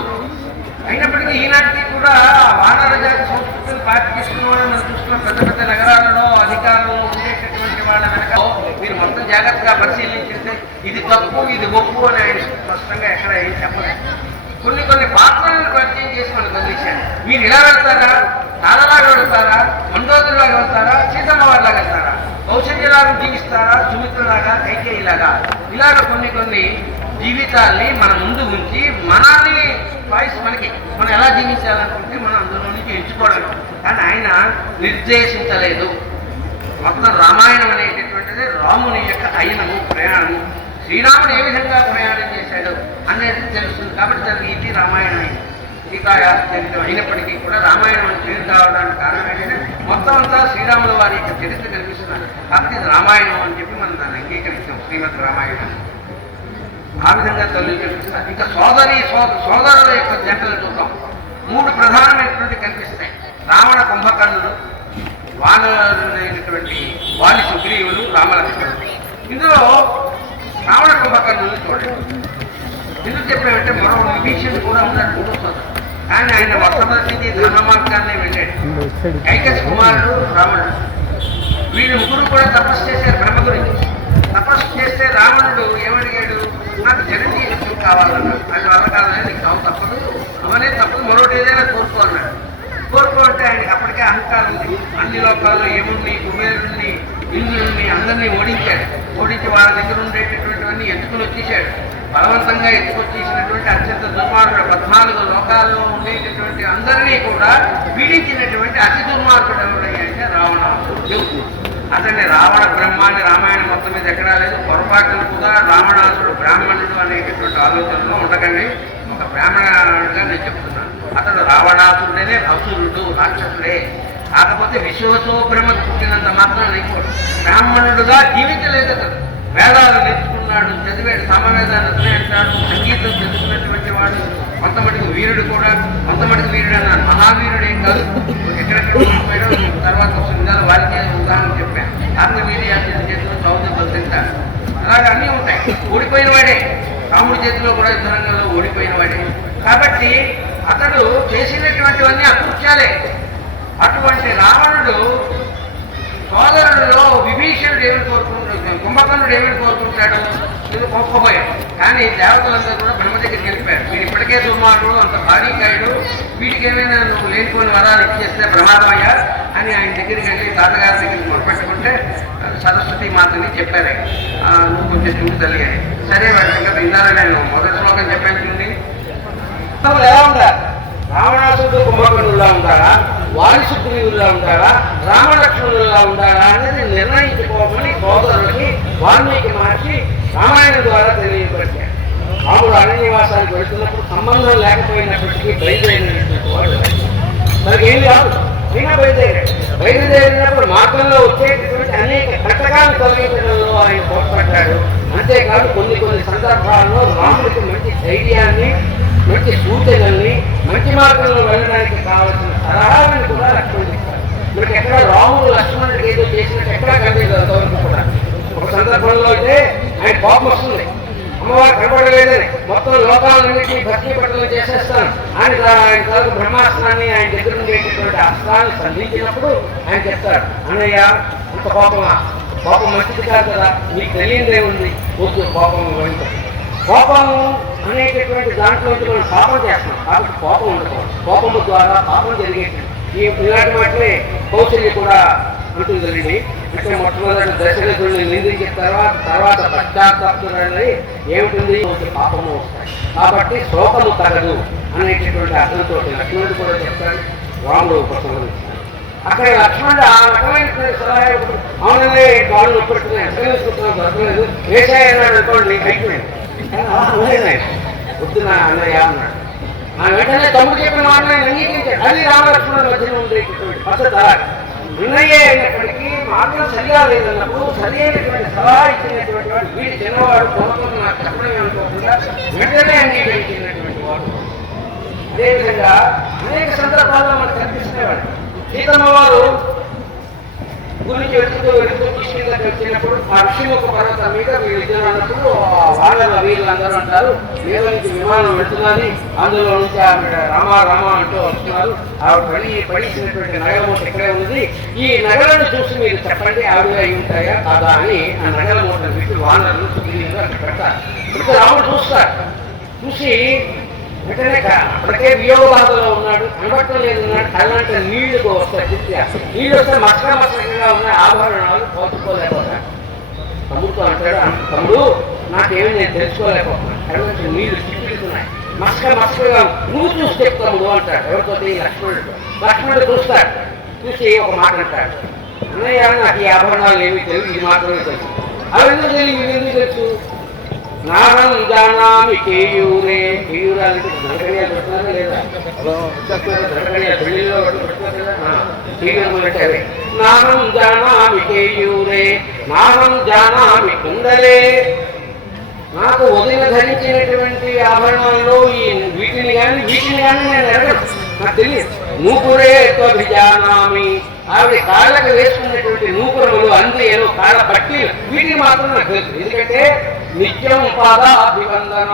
అయినప్పటికీ ఈనాటికి కూడా వానర జాతి సంస్కృతిని పాటిస్తున్న వాళ్ళు మనం చూస్తున్న పెద్ద పెద్ద నగరాలలో అధికారంలో ఉండేటటువంటి వాళ్ళ వెనక మీరు మొత్తం జాగ్రత్తగా పరిశీలించితే ఇది తప్పు ఇది ఒప్పు అని ఆయన స్పష్టంగా ఎక్కడ ఏం చెప్పలేదు. కొన్ని పాత్రలను పరిచయం చేసి మనకు వదిలేశారు. మీరు ఇలా వెళ్తారా, తాళలాగా వెళ్తారా, మండోదరిలాగా వెళ్తారా, సీతమ్మ వారిలాగా వెళ్తారా, కౌశల్యలాగా జీవిస్తారా, సుమిత్రలాగా, కైకేయిలాగా, ఇలాగ కొన్ని జీవితాల్ని మన ముందు ఉంచి మనల్ని వాయిస్ మనం ఎలా జీవించాలనుకుంటే మనం అందులో నుంచి ఎంచుకోవడం. కానీ ఆయన నిర్దేశించలేదు. మొత్తం రామాయణం అనేటటువంటిది రాముని యొక్క అయినము ప్రయాణము. శ్రీరాముడు ఏ విధంగా ప్రయాణం చేశాడు అనేది తెలుస్తుంది. కాబట్టి దానికి ఇది రామాయణం చరిత్ర అయినప్పటికీ కూడా రామాయణం అని పేరు కావడానికి కారణం ఏంటంటే మొత్తం అంతా శ్రీరాముల వారి యొక్క చరిత్ర కనిపిస్తున్నారు. కాబట్టి ఇది రామాయణం అని చెప్పి మనం దాన్ని అంగీకరిస్తాం, శ్రీమద్ రామాయణం. ఆ విధంగా తల్లి కనిపిస్తారు. ఇంకా సోదరుల యొక్క జంటలు చూద్దాం. 3 ప్రధానమైనటువంటి కనిపిస్తాయి. రావణ కుంభకర్ణుడు, వానరులైనటువంటి వాలి సుగ్రీవులు, రామలక్ష్మణుడు. ఇందులో రావణ కుంభకర్ణులు చూడండి. ఎందుకు చెప్పామంటే మరో విభీషణుడు కూడా ఉన్నట్టు చూస్తుంది. కానీ ఆయన మొట్టమొదటి ధర్మ మార్గాన్ని వెళ్ళాడు. కైకస్ కుమారుడు రావణుడు, వీళ్ళు 3 కూడా తపస్సు చేశారు బ్రహ్మ గురించి. తపస్సు చేస్తే రావణుడు ఏమడిగాడు, నాకు జనజీవితం కావాలన్నాడు. ఆయన వల్ల కాదని నీకు కావు తప్పదు, అవనే తప్పదు, మరొకటి ఏదైనా కోరుకో అన్నాడు. కోరుకో అంటే ఆయనకి అప్పటికే అహంకారం ఉంది. అన్ని లోకాల్లో యముడిని, కుబేరుడిని, ఇంద్రుడిని అందరినీ ఓడించాడు. ఓడించి వాళ్ళ దగ్గర ఉండేటటువంటివన్నీ ఎత్తుకుని వచ్చేసాడు. బలవంతంగా ఎత్తుకొచ్చేసినటువంటి అత్యంత దుర్మార్గుడు 14 లోకాల్లో ఉండేటటువంటి అందరినీ కూడా పీడించినటువంటి అతి దుర్మార్గుడు ఎవరంటే రావణాసురుడు. అతన్ని రావణ బ్రహ్మాన్ని రామాయణం మొత్తం మీద ఎక్కడా లేదు. పొరపాటును కూడా రావణాసుడు బ్రాహ్మణుడు అనేటటువంటి ఆలోచనలో ఉండకండి. ఒక బ్రాహ్మణుడిగా నేను చెప్తున్నాను. అతడు రావణాసురుడనే అసురుడు, రాక్షసుడే. కాకపోతే విశ్వతో బ్రహ్మ పుట్టినంత మాత్రం అయిపోడు. బ్రాహ్మణుడుగా జీవించలేదు అతడు. వేదాలు నేర్చుకున్నాడు, చదివాడు, సామవేదాన్ని అధ్యయనించాడు, సంగీతం చదువుకున్నటువంటి వాడు. కొంతమటికి వీరుడు కూడా, కొంతమటికి వీరుడు అన్నాడు. మహావీరుడు ఏం కాదు. ఎక్కడెక్కడ ఓడిపోయాడో తర్వాత వస్తుంది. వారికి ఉదాహరణ చెప్పాను. ఆత్మవీర్యాన్ని చేతిలో చౌదరి తింటాడు. అలాగే అన్నీ ఉంటాయి. ఓడిపోయిన వాడే. రాముడి చేతిలో కూడా యుద్ధరంగంలో ఓడిపోయిన వాడే. కాబట్టి అతడు చేసినటువంటివన్నీ అకృత్యాలే. అటువంటి రావణుడు సోదరుడిలో విభీషణుడు ఏమిటి కోరుకుంటున్నాడు, కుంభకర్ణుడు ఏమిటి కోరుకుంటాడు, ఇది గొప్పపోయాడు. కానీ దేవతలందరూ కూడా బ్రహ్మ దగ్గరికి వెళ్ళిపోయారు. వీడు ఇప్పటికే దుర్మార్గుడు, అంత భారీకాయుడు, వీడికి ఏమైనా నువ్వు లేనిపోయిన వరాలు ఇచ్చేస్తే ప్రమాదమయ్యా అని ఆయన దగ్గరికి వెళ్ళి తాతగారి దగ్గరికి మొదలుపెట్టుకుంటే సరస్వతి మాతని చెప్పారు, నువ్వు కొంచెం చూడు తల్లి అని. సరే వాడి ఇంకా ఇందాక నేను మొదటి శ్లోకం చెప్పాను చూడండి. ఎలా ఉంటారు? రావణాసుడు కుంభకర్ణుల్లా ఉంటారా, వాలి సుగ్రీవుల్లా ఉంటారా, రామలక్ష్మణుల్లా ఉంటారా అనేది నిర్ణయించుకోమని సోదరులకి వాల్మీకి మహర్షి రామాయణం ద్వారా తెలియపరిచారు. రాముడు అరణ్యవాసానికి వెళ్తున్నప్పుడు సంబంధం లేకపోయినప్పటికీ బయలుదేరినటువంటి వాడు మనకి ఏం కాదు. అయినా బయలుదేరినప్పుడు మార్గంలో వచ్చేటటువంటి అనేక కటకాలను తొలగించడంలో ఆయన తోడ్పడ్డాడు. అంతేకాదు కొన్ని సందర్భాల్లో రాముడికి మంచి ధైర్యాన్ని, మంచి సూచనల్ని, మంచి మార్గంలో వెళ్ళడానికి కావాల్సిన సలహాలను కూడా లక్ష్మణుడు ఇస్తారు. మనకి ఎక్కడ రాముడు లక్ష్మణుడికి ఏదో చేసినట్టు ఎక్కడా కనిపించదు అంతవరకు కూడా. ఒక సందర్భంలో అయితే ఆయన కోపం వస్తుంది, అమ్మవారు కనబడలేదని మొత్తం లోకాలన్నింటినీ భక్తి పట్టణం చేసేస్తాను ఆయన కాదు బ్రహ్మాస్త్రాన్ని ఆయన దగ్గర ఉండేటటువంటి అస్త్రాన్ని సంధించినప్పుడు ఆయన చెప్తాడు, అన్నయ్య అంత కోపం మంచిది కాదు కదా, నీకు తెలియదే ఉంది, వద్దు కోపం వహించదు. కోపము అనేటటువంటి దాంట్లోంచి మనం పాపం చేస్తాం. కాబట్టి కోపం ఉండకూడదు. కోపము ద్వారా పాపం జరిగేది. ఇలాంటి మాటలే కౌశల్య కూడా అంటుందండి. అంటే మొట్టమొదటి దశరథుడిని నిందించిన తర్వాత పశ్చాత్తాపుడని ఏమిటి పాపము వస్తాయి. కాబట్టి శోకము తగదు అనేటటువంటి అర్థంతో లక్ష్మణుడు కూడా చెప్తాడు, రాముడు ఉపసంహరిస్తాడు. అక్కడ లక్ష్మణుడు ఆ రకమైనటువంటి సలహా అవునండి కాళ్ళు నొప్పెడుతున్నాయి, ఎక్కడ తీసుకుంటున్నాం దొరకలేదు, వేసాయి అన్నాడు అనుకోండి, అయిపోయింది పొద్దున అన్నయ్య అన్నాడు. ఆ వెంటనే తమ్ముడు చెప్పిన మాటలను అంగీకరించాడు. అది రామలక్ష్మణుల మధ్యలో ఉండేటటువంటి పద్ధతి. అన్నయ్య అయినప్పటికీ మార్గం సరిగా లేదన్నప్పుడు సరి అయినటువంటి సలహా ఇచ్చినటువంటి వాడు వీడి చిన్నవాడు కోరుకుని నాకు చెప్పడం అనుకోకుండా వెంటనే అంగీకరించినటువంటి వాడు. అదేవిధంగా అనేక సందర్భాల్లో మనకు కనిపిస్తున్నవాడు. సీతమ్మ వారు గురించి వెతుకుతూ కృష్ణుడి దగ్గర వచ్చినప్పుడు ఆ ఋషిముఖ పర్వతం మీద వీళ్ళిద్దరు అన్నప్పుడు వాళ్ళ వీళ్ళందరూ అంటారు, మీద నుంచి విమానం వెళ్తున్నది, అందులో నుంచి ఆవిడ రామ అంటూ వస్తున్నారు, ఆవిడ పడిసినటువంటి నగరమూట ఇక్కడే ఉంది, ఈ నగరాన్ని చూసి మీరు చెప్పండి ఆవిడ అయి ఉంటాయా కాదా అని ఆ నగరమూటను పెట్టి వానరులు సుగ్రీవులు అక్కడ పెడతారు. ఇప్పుడు రాముడు చూసి వెంటనే అప్పటికే వియోగ బాధలో ఉన్నాడు, కనబట్టం లేదు ఉన్నాడు, కళ్ళంటే నీళ్లు వస్తాయి, పూర్తిగా నీళ్ళు వస్తే మసకగా ఉన్నాయి, ఆభరణాలు పోతుకోలేకపోతాడు. తమ్ముడుతో అంటాడు, తమ్ముడు నాకేమి నేను తెలుసుకోలేకపోతున్నాను, కళ్ళంటే నీళ్లు చిక్కుతున్నాయి, మసకగా నువ్వు చూసి చెప్తాడు తమ్ముడు అంటాడు. ఎవరితో? లక్ష్మణుడు చూస్తాడు. చూసి ఒక మాట అంటాడు, అన్నయ్య నాకు ఈ ఆభరణాలు ఏమీ తెలియదు, ఇది మాత్రమే తెలుసు. అవి ఎందుకు తెలియదు, ఇవి ఎందుకు తెలుసు? నాహం జానామి కేయూరే, కేయూరాలంటే దొరకడియా పెడుతున్నారా లేదా? దొరకడియా పెళ్లిలో పెడుతున్నారు. నాహం జానామి కేయూరే, నాహం జానామి కుండలే. నాకు వదిన ధరించినటువంటి ఆభరణాల్లో వీటిని కానీ నేను ఎరగను, నాకు తెలియదు. నూపురే త్వభిజానామి, ఆవిడ కాళ్ళకు వేసుకున్నటువంటి నూపురములు, అందియలు, కాళ్ళ పట్టీలు, వీటిని మాత్రం నాకు తెలుసు. ఎందుకంటే నిత్యం పాదాభివందన,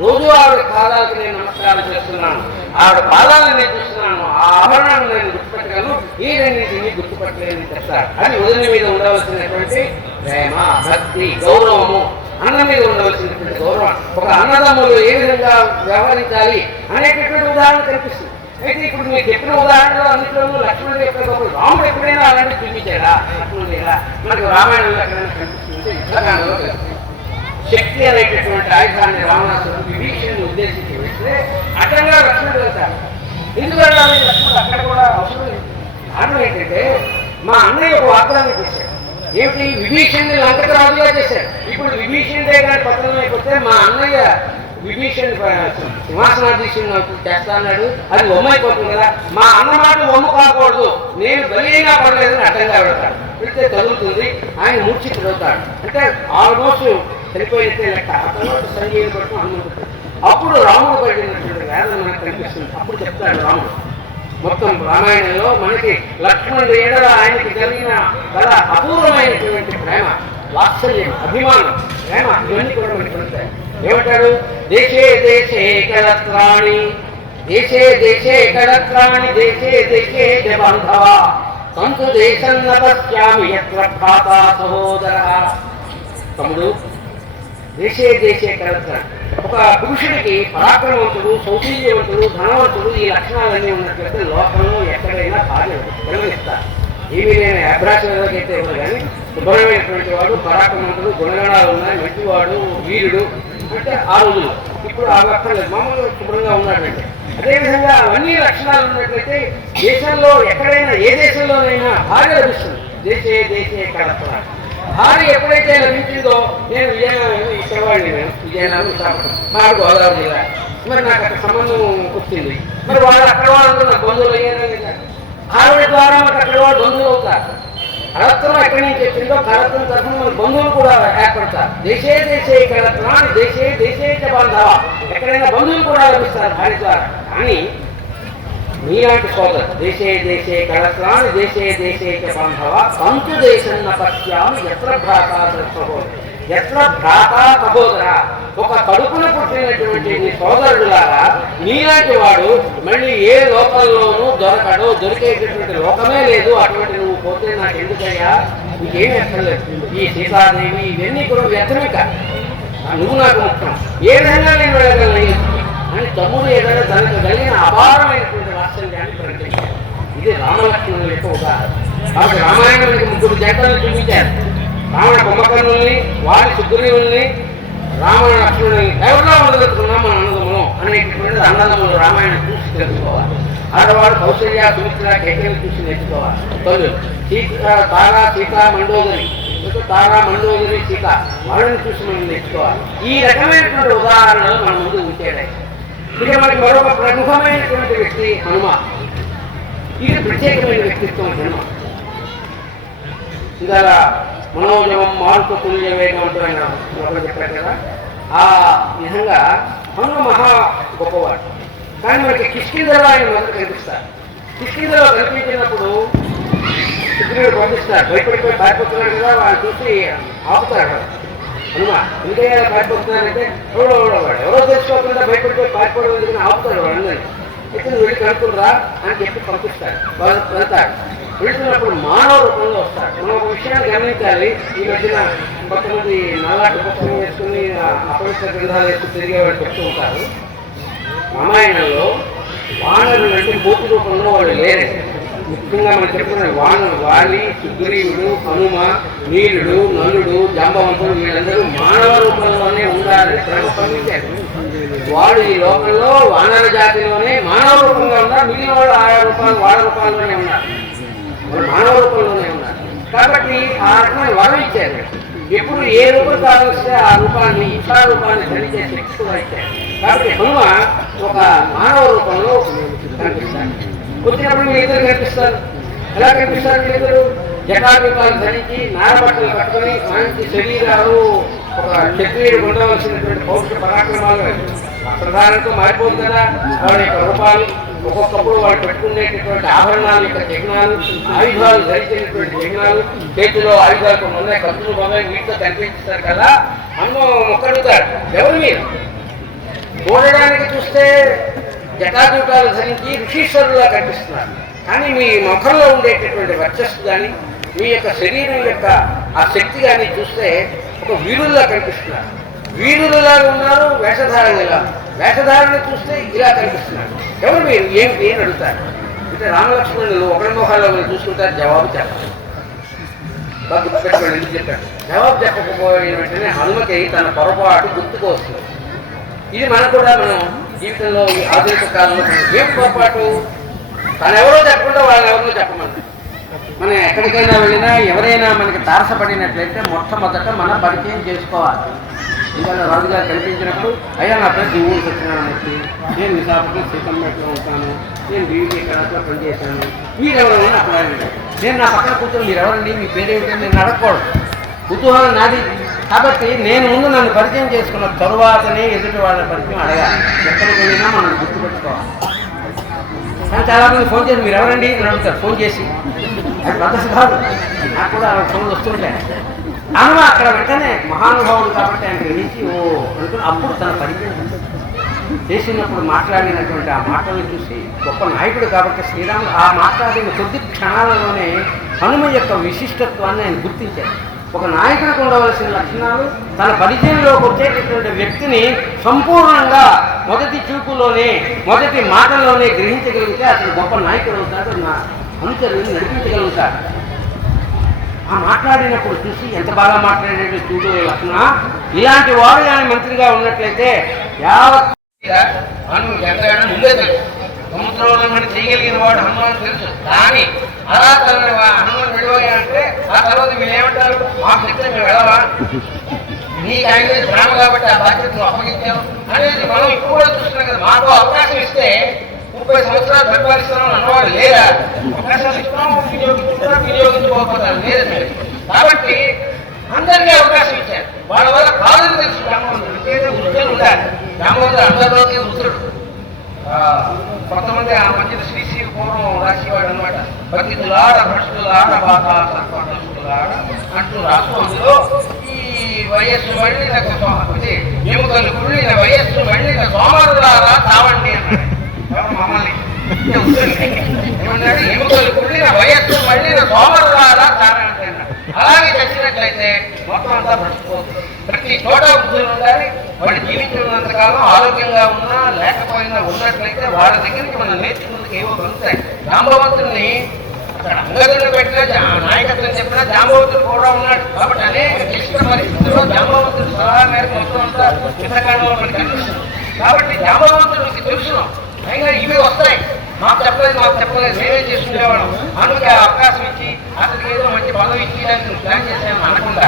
రోజు ఆవిడ పాదాలకు నేను నమస్కారం చేస్తున్నాను, ఆవిడ పాదాలను నేను చూస్తున్నాను, ఆ ఆభరణాలను నేను గుర్తుపెట్టగలను, ఈ రెండింటిని గుర్తుపట్టలేని చెప్తాడు. అని వదిన మీద ఉండవలసినటువంటి ప్రేమ, భక్తి, గౌరవము, అన్న మీద ఉండవలసినటువంటి గౌరవం, ఒక అన్నదమ్ములు ఏ విధంగా వ్యవహరించాలి అనేటటువంటి ఉదాహరణ కనిపిస్తుంది. అయితే ఇప్పుడు మీరు చెప్పిన ఉదాహరణలో అన్నింటిలో లక్ష్మణుడు యొక్క రాముడు ఎప్పుడైనా అలాంటి చూపించాడా? లక్ష్మణుడు లేదా? మనకు రామాయణంలో ఎక్కడైనా కనిపిస్తుంది, యుద్ధకాండలో కనిపిస్తుంది. శక్తి అనేటటువంటి ఆయుధాన్ని రావణాసురుడు విభీషణుని ఉద్దేశించి వేస్తే అడ్డంగా లక్ష్మణుడు వెళ్తాడు. ఎందుకు వెళ్ళాలి? లక్ష్మణుడు అక్కడ కూడా అవసరం లేదు. కారణం ఏంటంటే మా అన్నయ్య ఒక వాగ్దానం చేశాడు. ఏమిటి? విభీషణుని లంకకు రాజుగా చేశాడు. ఇప్పుడు విభీషణుడే కానీ పతనం అయిపోతే మా అన్నయ్య విభీషణ్ సింహాసనాధీశుడు చేస్తా అన్నాడు, అది ఒమ్మైపోతుంది కదా, మా అన్నమాట ఒమ్ము కాకూడదు, నేను బలిగా పడలేదని అడ్డంగా పెడతాడు. పెడితే తగులుతుంది, ఆయన మూర్ఛితుడవుతాడు. అంటే ఆల్మోస్ట్ చనిపోయితే లెక్క. సంజీవుని పట్టు హనుమంతుడు. అప్పుడు రాముడు పడినటువంటి వేదన మనకు కనిపిస్తుంది. అప్పుడు చెప్తాడు రాముడు మొత్తం రామాయణంలో మనకి లక్ష్మణుడు ఏడల ఆయనకి కలిగిన చాలా అపూర్వమైనటువంటి ప్రేమ, వాత్సల్యం, అభిమానం, ప్రేమ, ఇవన్నీ కూడా మనకి ఉంటాయి. ఏమంటాడు? దేశే దేశే కళత్రాణి, దేశే దేశే కళత్రాణి, దేశే దేశే బాంధవ, సంతు దేశం నపశ్యామి యత్ర భ్రాతా సహోదర. తమ్ముడు, దేశే దేశే కళత్రాణి, ఒక పురుషుడికి పరాక్రమవంతుడు, సౌశల్యవంతుడు, ధనవంతుడు ఈ లక్షణాలన్నీ ఉన్నట్లయితే లోకంలో ఎక్కడైనా భార్య నిర్వహిస్తారు. ఏమీ లేని అభ్యాసంలోకైతే ఎవరు కానీ శుభ్రమైనటువంటి వాడు, పరాక్రమవంతుడు, గుణగణాలు ఉన్నాయి, మంచివాడు, వీరుడు అంటే ఆ రోజులు. ఇప్పుడు ఆ అక్కర్లేదు, మామూలుగా శుభ్రంగా ఉన్నాడంటే. అదేవిధంగా అవన్నీ లక్షణాలు ఉన్నట్లయితే దేశంలో ఎక్కడైనా ఏ దేశంలోనైనా భార్య లభిస్తుంది. దేశే దేశే కళత్రాణి. భార్య ఎప్పుడైతే లభించిందో, నేను విజయనగరం ఇక్కడవాడిని, నేను విజయనగరం విశాఖపట్నం, మాకు గోదావరి జిల్లా, మరి నాకు అక్కడ సంబంధం వచ్చింది. మరి వాళ్ళు అక్కడ వాళ్ళందరూ నాకు బంధువులు అయ్యారా లేదా? ఆవిడ ద్వారా మనకు అక్కడ వాళ్ళు బంధువులు అవుతారు. కళత్రం ఎక్కడి నుంచి వచ్చిందో కళత్రం తరఫున మన బంధువులు కూడా ఏర్పడతారు. దేశే దేశే కళత్రాన్ని, దేశే దేశే బాంధవ, ఎక్కడైనా బంధువులు కూడా లభిస్తారు భార్య ద్వారా. కానీ మీలాంటి సోదరు దేశే దేశే కళత్రాన్ని, దేశే దేశే బాంధవ, సంతు దేశం నపశ్యామి ఎత్ర భ్రాతా సహోదర, ఎత్ర భ్రాతా సహోదర. ఒక కడుపున పుట్టినటువంటి నీ సోదరుడులాగా నీలాంటి వాడు మళ్ళీ ఏ లోకంలోనూ దొరకడు, దొరికేటటువంటి లోకమే లేదు. అటువంటి నువ్వు పోతే నాకు ఎందుకయ్యా, నీకేమీ ఎక్కర్లేదు. ఈ సీతాదేవి ఇవన్నీ కూడా వ్యర్థమిక, నువ్వు నాకు ముఖ్యం, ఏ విధంగా నేను వెళ్ళగలను అని తమ్ముడు ఏదైనా తనకు కలిగిన అపారమైనటువంటి వాత్సల్యాన్ని ప్రకటించాడు. ఇది రామలక్ష్మణుల యొక్క ఉదాహరణ. కాబట్టి రామాయణానికి 3 జంటలు చూపించారు. రావణ కుంభకర్ణుల్ని, వారి సుగ్రీవుల్ని, రావణ లక్ష్మణుని ఎవరిలో ఉండగలుగుతున్నాం మన అన్నదమ్ములు అనేటటువంటి అన్నదమ్ములు రామాయణం చూసి తెలుసుకోవాలి. ఆడవాడు కౌశల్య, సుమిత్ర, కైకేయిని చూసి నేర్చుకోవాలి. తొలి తారా, సీత, మండోదరి, తారా, మండోదరి, సీత వాళ్ళని చూసి మనం నేర్చుకోవాలి. ఈ రకమైనటువంటి ఉదాహరణలు మన ముందు ఉంచాడు. ఇక మనకి మరొక ప్రముఖమైనటువంటి వ్యక్తి హనుమ. ఇది ప్రత్యేకమైన వ్యక్తిత్వం హనుమ. ఇంకా మనోజవం మారుత తుల్య వేగంతో ఆయన చెప్పారు కదా, ఆ విధంగా హనుమ మహా గొప్పవాడు. కానీ మనకి కిష్కింధలో ఆయన మొదలు కనిపిస్తారు. కిష్కింధలో కనిపించినప్పుడు సుగ్రీవుడు పంపిస్తాడు, భయపడిపోయి పారిపోతున్నాడు కదా, వాళ్ళు చూసి ఆపుతాడు హనుమ. ఎందుకంటే పారిపోతున్నారంటే ఎవరో తెలుసుకోకుండా భయపడిపోయి పారిపోవడం ఎందుకని ఆపుతాడు వాళ్ళందరినీ. అయితే నువ్వు వెళ్ళి కనుక్కుంటురా అని చెప్పి పంపిస్తాడు. వాళ్ళు వెళ్తాడు. వెళ్తున్నప్పుడు మానవ రూపంలో వస్తాడు. మనం ఒక విషయాన్ని గమనించాలి. ఈ మధ్యన కొంతమంది నల్లాటి పుస్తకం వేసుకుని అపవిత్ర గ్రంథాలు వేసుకుని తిరిగేవాళ్ళు చెప్తూ ఉంటారు. రామాయణంలో వానరులు అంటే కోతి రూపంలో వాళ్ళు లేరు. ముఖ్యంగా మనం చెప్పుకున్న వానరు వాలి, సుగ్రీవుడు, హనుమ, నీలుడు, నలుడు, జాంబవంతుడు వీళ్ళందరూ మానవ రూపంలోనే ఉండాలని ప్రేమ పంపించారు. వాడు ఈ లోకంలో వానర జాతిలోనే మానవ రూపంగా ఉన్నారు. మిగిలిన వాళ్ళు ఆయా రూపాలు వాళ్ళ రూపాల్లోనే ఉన్నారు. వాళ్ళు మానవ రూపంలోనే ఉన్నారు. కాబట్టి ఆ రకమైన వరం ఇచ్చారు. ఎప్పుడు ఏ రూపం కావలిస్తే ఆ రూపాన్ని ఇతర రూపాన్ని ధరించే శక్తి కూడా ఇచ్చారు. కాబట్టి హనుమ ఒక మానవ రూపంలో కనిపిస్తారు. వచ్చినప్పుడు మీ ఇద్దరు కనిపిస్తారు. ఎలా కనిపిస్తారు? మీ ఇద్దరు జటాభిపాలు ధరించి నారబట్టలు కట్టుకొని మంచి శరీరాలు ఒక క్షత్రియుడు ఉండవలసినటువంటి పౌరుష పరాక్రమాలు ప్రధానంతో మారిపోతుంది కదా. వాడి యొక్క రూపాలు ఒక్కొక్కప్పుడు వాళ్ళు పెట్టుకునేటటువంటి ఆభరణాల యొక్క చిహ్నాలు, ఆయుధాలు ధరించినటువంటి చిహ్నాలు, చేతిలో ఆయుధాలు కొన్ని ఉన్నాయి, కత్తులు బాగా వీటితో కనిపిస్తారు కదా. అమ్మ మొక్కడుతాడు, ఎవరు మీరు? చూడడానికి చూస్తే జటాజూటాలు ధరించి ఋషీశ్వరులా కనిపిస్తున్నారు. కానీ మీ ముఖంలో ఉండేటటువంటి వర్చస్సు కానీ మీ యొక్క శరీరం యొక్క ఆ శక్తి కానీ చూస్తే ఒక వీరుల్లా కనిపిస్తున్నారు. వీరులలా ఉన్నారు, వేషధారణలా. వేషధారణ చూస్తే ఇలా కనిపిస్తున్నారు. ఎవరు మీరు? ఏమిటి అని అడుగుతారు. అంటే రామలక్ష్మణులు ఒకరి మొహాల్లో చూసుకుంటారు, జవాబు చెప్పాలి. బాగా గుర్తుపెట్టుకోండి ఎందుకు చెప్పారు. జవాబు చెప్పకపోయిన వెంటనే హనుమకి తన పొరపాటు గుర్తుకు వస్తుంది. ఇది మనకు కూడా మనం జీవితంలో ఈ ఆధునిక కాలంలో ఏం పొరపాటు? తను ఎవరో చెప్పకుండా వాళ్ళని ఎవరినో చెప్పమని. మనం ఎక్కడికైనా వెళ్ళినా ఎవరైనా మనకి తారసపడినట్లయితే మొట్టమొదట మనం పరిచయం చేసుకోవాలి. ఇంకా రాజుగారు కనిపించినప్పుడు అయ్యా నా పేరు దివ్వులు సత్యనారాయణమూర్తి, నేను విశాఖపట్నం సీతంపేటలో ఉంటాను, నేను బీవీ కళాశాలలో పనిచేశాను, మీరెవరైనా అక్కడ నేను నా పక్కన కూర్చొని మీరు ఎవరండి, మీ పేరేమిటని నేను అడగకూడదు. కుతూహలం నాది. కాబట్టి నేను ముందు నన్ను పరిచయం చేసుకున్న తరువాతనే ఎదుటి వాళ్ళ పరిచయం అడగాలి. ఎక్కడికి వెళ్ళినా మనం గుర్తుపెట్టుకోవాలి. కానీ చాలామంది ఫోన్ చేసి మీరు ఎవరండి అని అడుగుతారు. ఫోన్ చేసి అది పద్ధతి కాదు. నాకు కూడా ఫోన్లు వస్తుంటాయి. హనుమ అక్కడ వెంటనే మహానుభావుడు కాబట్టి ఆయన గ్రహించి ఓ అనుకుని అప్పుడు తన పరిచయం చేసినప్పుడు మాట్లాడినటువంటి ఆ మాటలను చూసి గొప్ప నాయకుడు కాబట్టి శ్రీరాముడు ఆ మాట్లాడిన కొద్ది క్షణాలలోనే హనుమ యొక్క విశిష్టత్వాన్ని ఆయన గుర్తించారు. ఒక నాయకుడికి ఉండవలసిన లక్షణాలు తన పరిచయంలోకి వచ్చేటటువంటి వ్యక్తిని సంపూర్ణంగా మొదటి చూపులోనే మొదటి మాటల్లోనే గ్రహించగలిగితే అతను గొప్ప నాయకుడు అవుతాడు, నా అనుచరులను నడిపించగలుగుతాడు. ఆ మాట్లాడినప్పుడు చూసి ఎంత బాగా మాట్లాడేది చూడు లక్షణ, ఇలాంటి వాడు కానీ మంత్రిగా ఉన్నట్లయితే యావత్ ముందే తెలుసు. సముద్రంలో మనం చేయగలిగిన వాడు హనుమాన్ తెలుసు. కానీ అలా తన హనుమాన్ విడిపోయాయంటే ఆ తర్వాత మీరు ఏమంటారు? మాకు చెప్తే మేము వెళ్ళవా, నీకు ఆయన శ్రామ కాబట్టి ఆ బాధ్యతను అప్పగించాం అనేది మనం ఇప్పుడు కూడా చూస్తున్నాం కదా. మాకు అవకాశం ఇస్తే 30 సంవత్సరాలు పరిపాలిస్తున్నాం అన్నవాడు లేదా? అవకాశాలు ఇస్తున్నాం, వినియోగించుకోకపోతారు లేదు. కాబట్టి అందరికీ అవకాశం ఇచ్చారు. వాళ్ళ వల్ల కాదని తెలుసు. రామవంతుడు వృత్తులు ఉండాలి. రామవంతుడు అందరిలోకి వృత్తుడు. కొంతమంది ఆ మధ్యన శ్రీశ్రీ పూర్వం రాసేవాడు అనమాట. భక్తులాడ భ్రష్టులాడ బాగా సత్వలాడ అంటూ రాస్తూ అందులో ఈ వయస్సు మళ్ళీ ఎముకలు కుళ్ళిన వయస్సు మళ్ళీ సోమరులారా చావండి అన్నాడు మమ్మల్ని. ఏమన్నాడు? ఎముకలు కుళ్ళిన వయస్సు మళ్ళీ సోమరులారా చావండి అన్నాడు. అలాగే చచ్చినట్లయితే మొత్తం అంతా భ్రష్టిపోతుంది. ప్రతి చోట బుద్ధులు ఉండాలి. వాడు జీవించినంతకాలం ఆరోగ్యంగా ఉన్నా లేకపోయినా ఉన్నట్లయితే వాళ్ళ దగ్గరికి మనం నేర్చుకుందుకు ఏవో కలుగుతాయి. రామభవంతుని అక్కడ అంగదుడిని పెట్టిన నాయకత్వం చెప్పిన జాంబవంతుడు కూడా ఉన్నాడు. కాబట్టి అనేక క్లిష్ట పరిస్థితుల్లో జాంబవంతుడు సలహా మేరకు మొత్తం అంతా చింతకాండంలో మనకి కనిపిస్తుంది. కాబట్టి జాంబవంతుడికి తెలుసు అయినా ఇవి వస్తాయి, మాకు చెప్పలేదు నేనే చేసుకునేవాళ్ళం. అందుకే అవకాశం ఇచ్చి అతనికి ఏదో మంచి పదవి ఇచ్చి దానికి ప్లాన్ చేశాను అనకుండా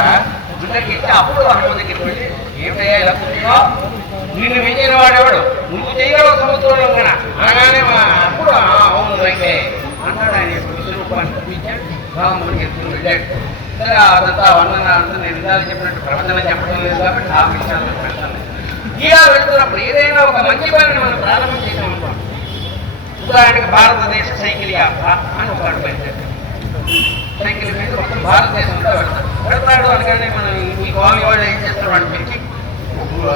అందరికి ఇస్తే అప్పుడు హనుమ దగ్గరికి వెళ్ళి ఏమిటయ్యా ఇలా కూర్చున్నావు, నిన్ను మించిన వాడేవాడు, నువ్వు చేయగలవు సముద్రంలో కన్నా అనగానే అప్పుడు అవును అయితే అన్నాడు. ఆయన విశ్వరూపాన్ని చూపించాడు, రాముడికి ఎత్తుకుని వెళ్ళాడు. సరే అదంతా వర్ణన అంతా నేను విధాలు చెప్పినట్టు ప్రవచనం చెప్పడం లేదు కాబట్టి ఆ విషయాలు పెడతాను. ఇలా వెళ్తున్నప్పుడు ఏదైనా ఒక మంచి పనిని మనం ప్రారంభం చేసాం అనుకోండి. ఉదాహరణకి భారతదేశ సైకిల్ యాత్ర అని ఒక బయలుదేరాడు. సైకిల్ మీద మొత్తం భారతదేశం అంతా వెళ్తాడు అనగానే మనం ఈ గోవామి వాళ్ళు ఏం చేస్తారు, వాడిని పెట్టి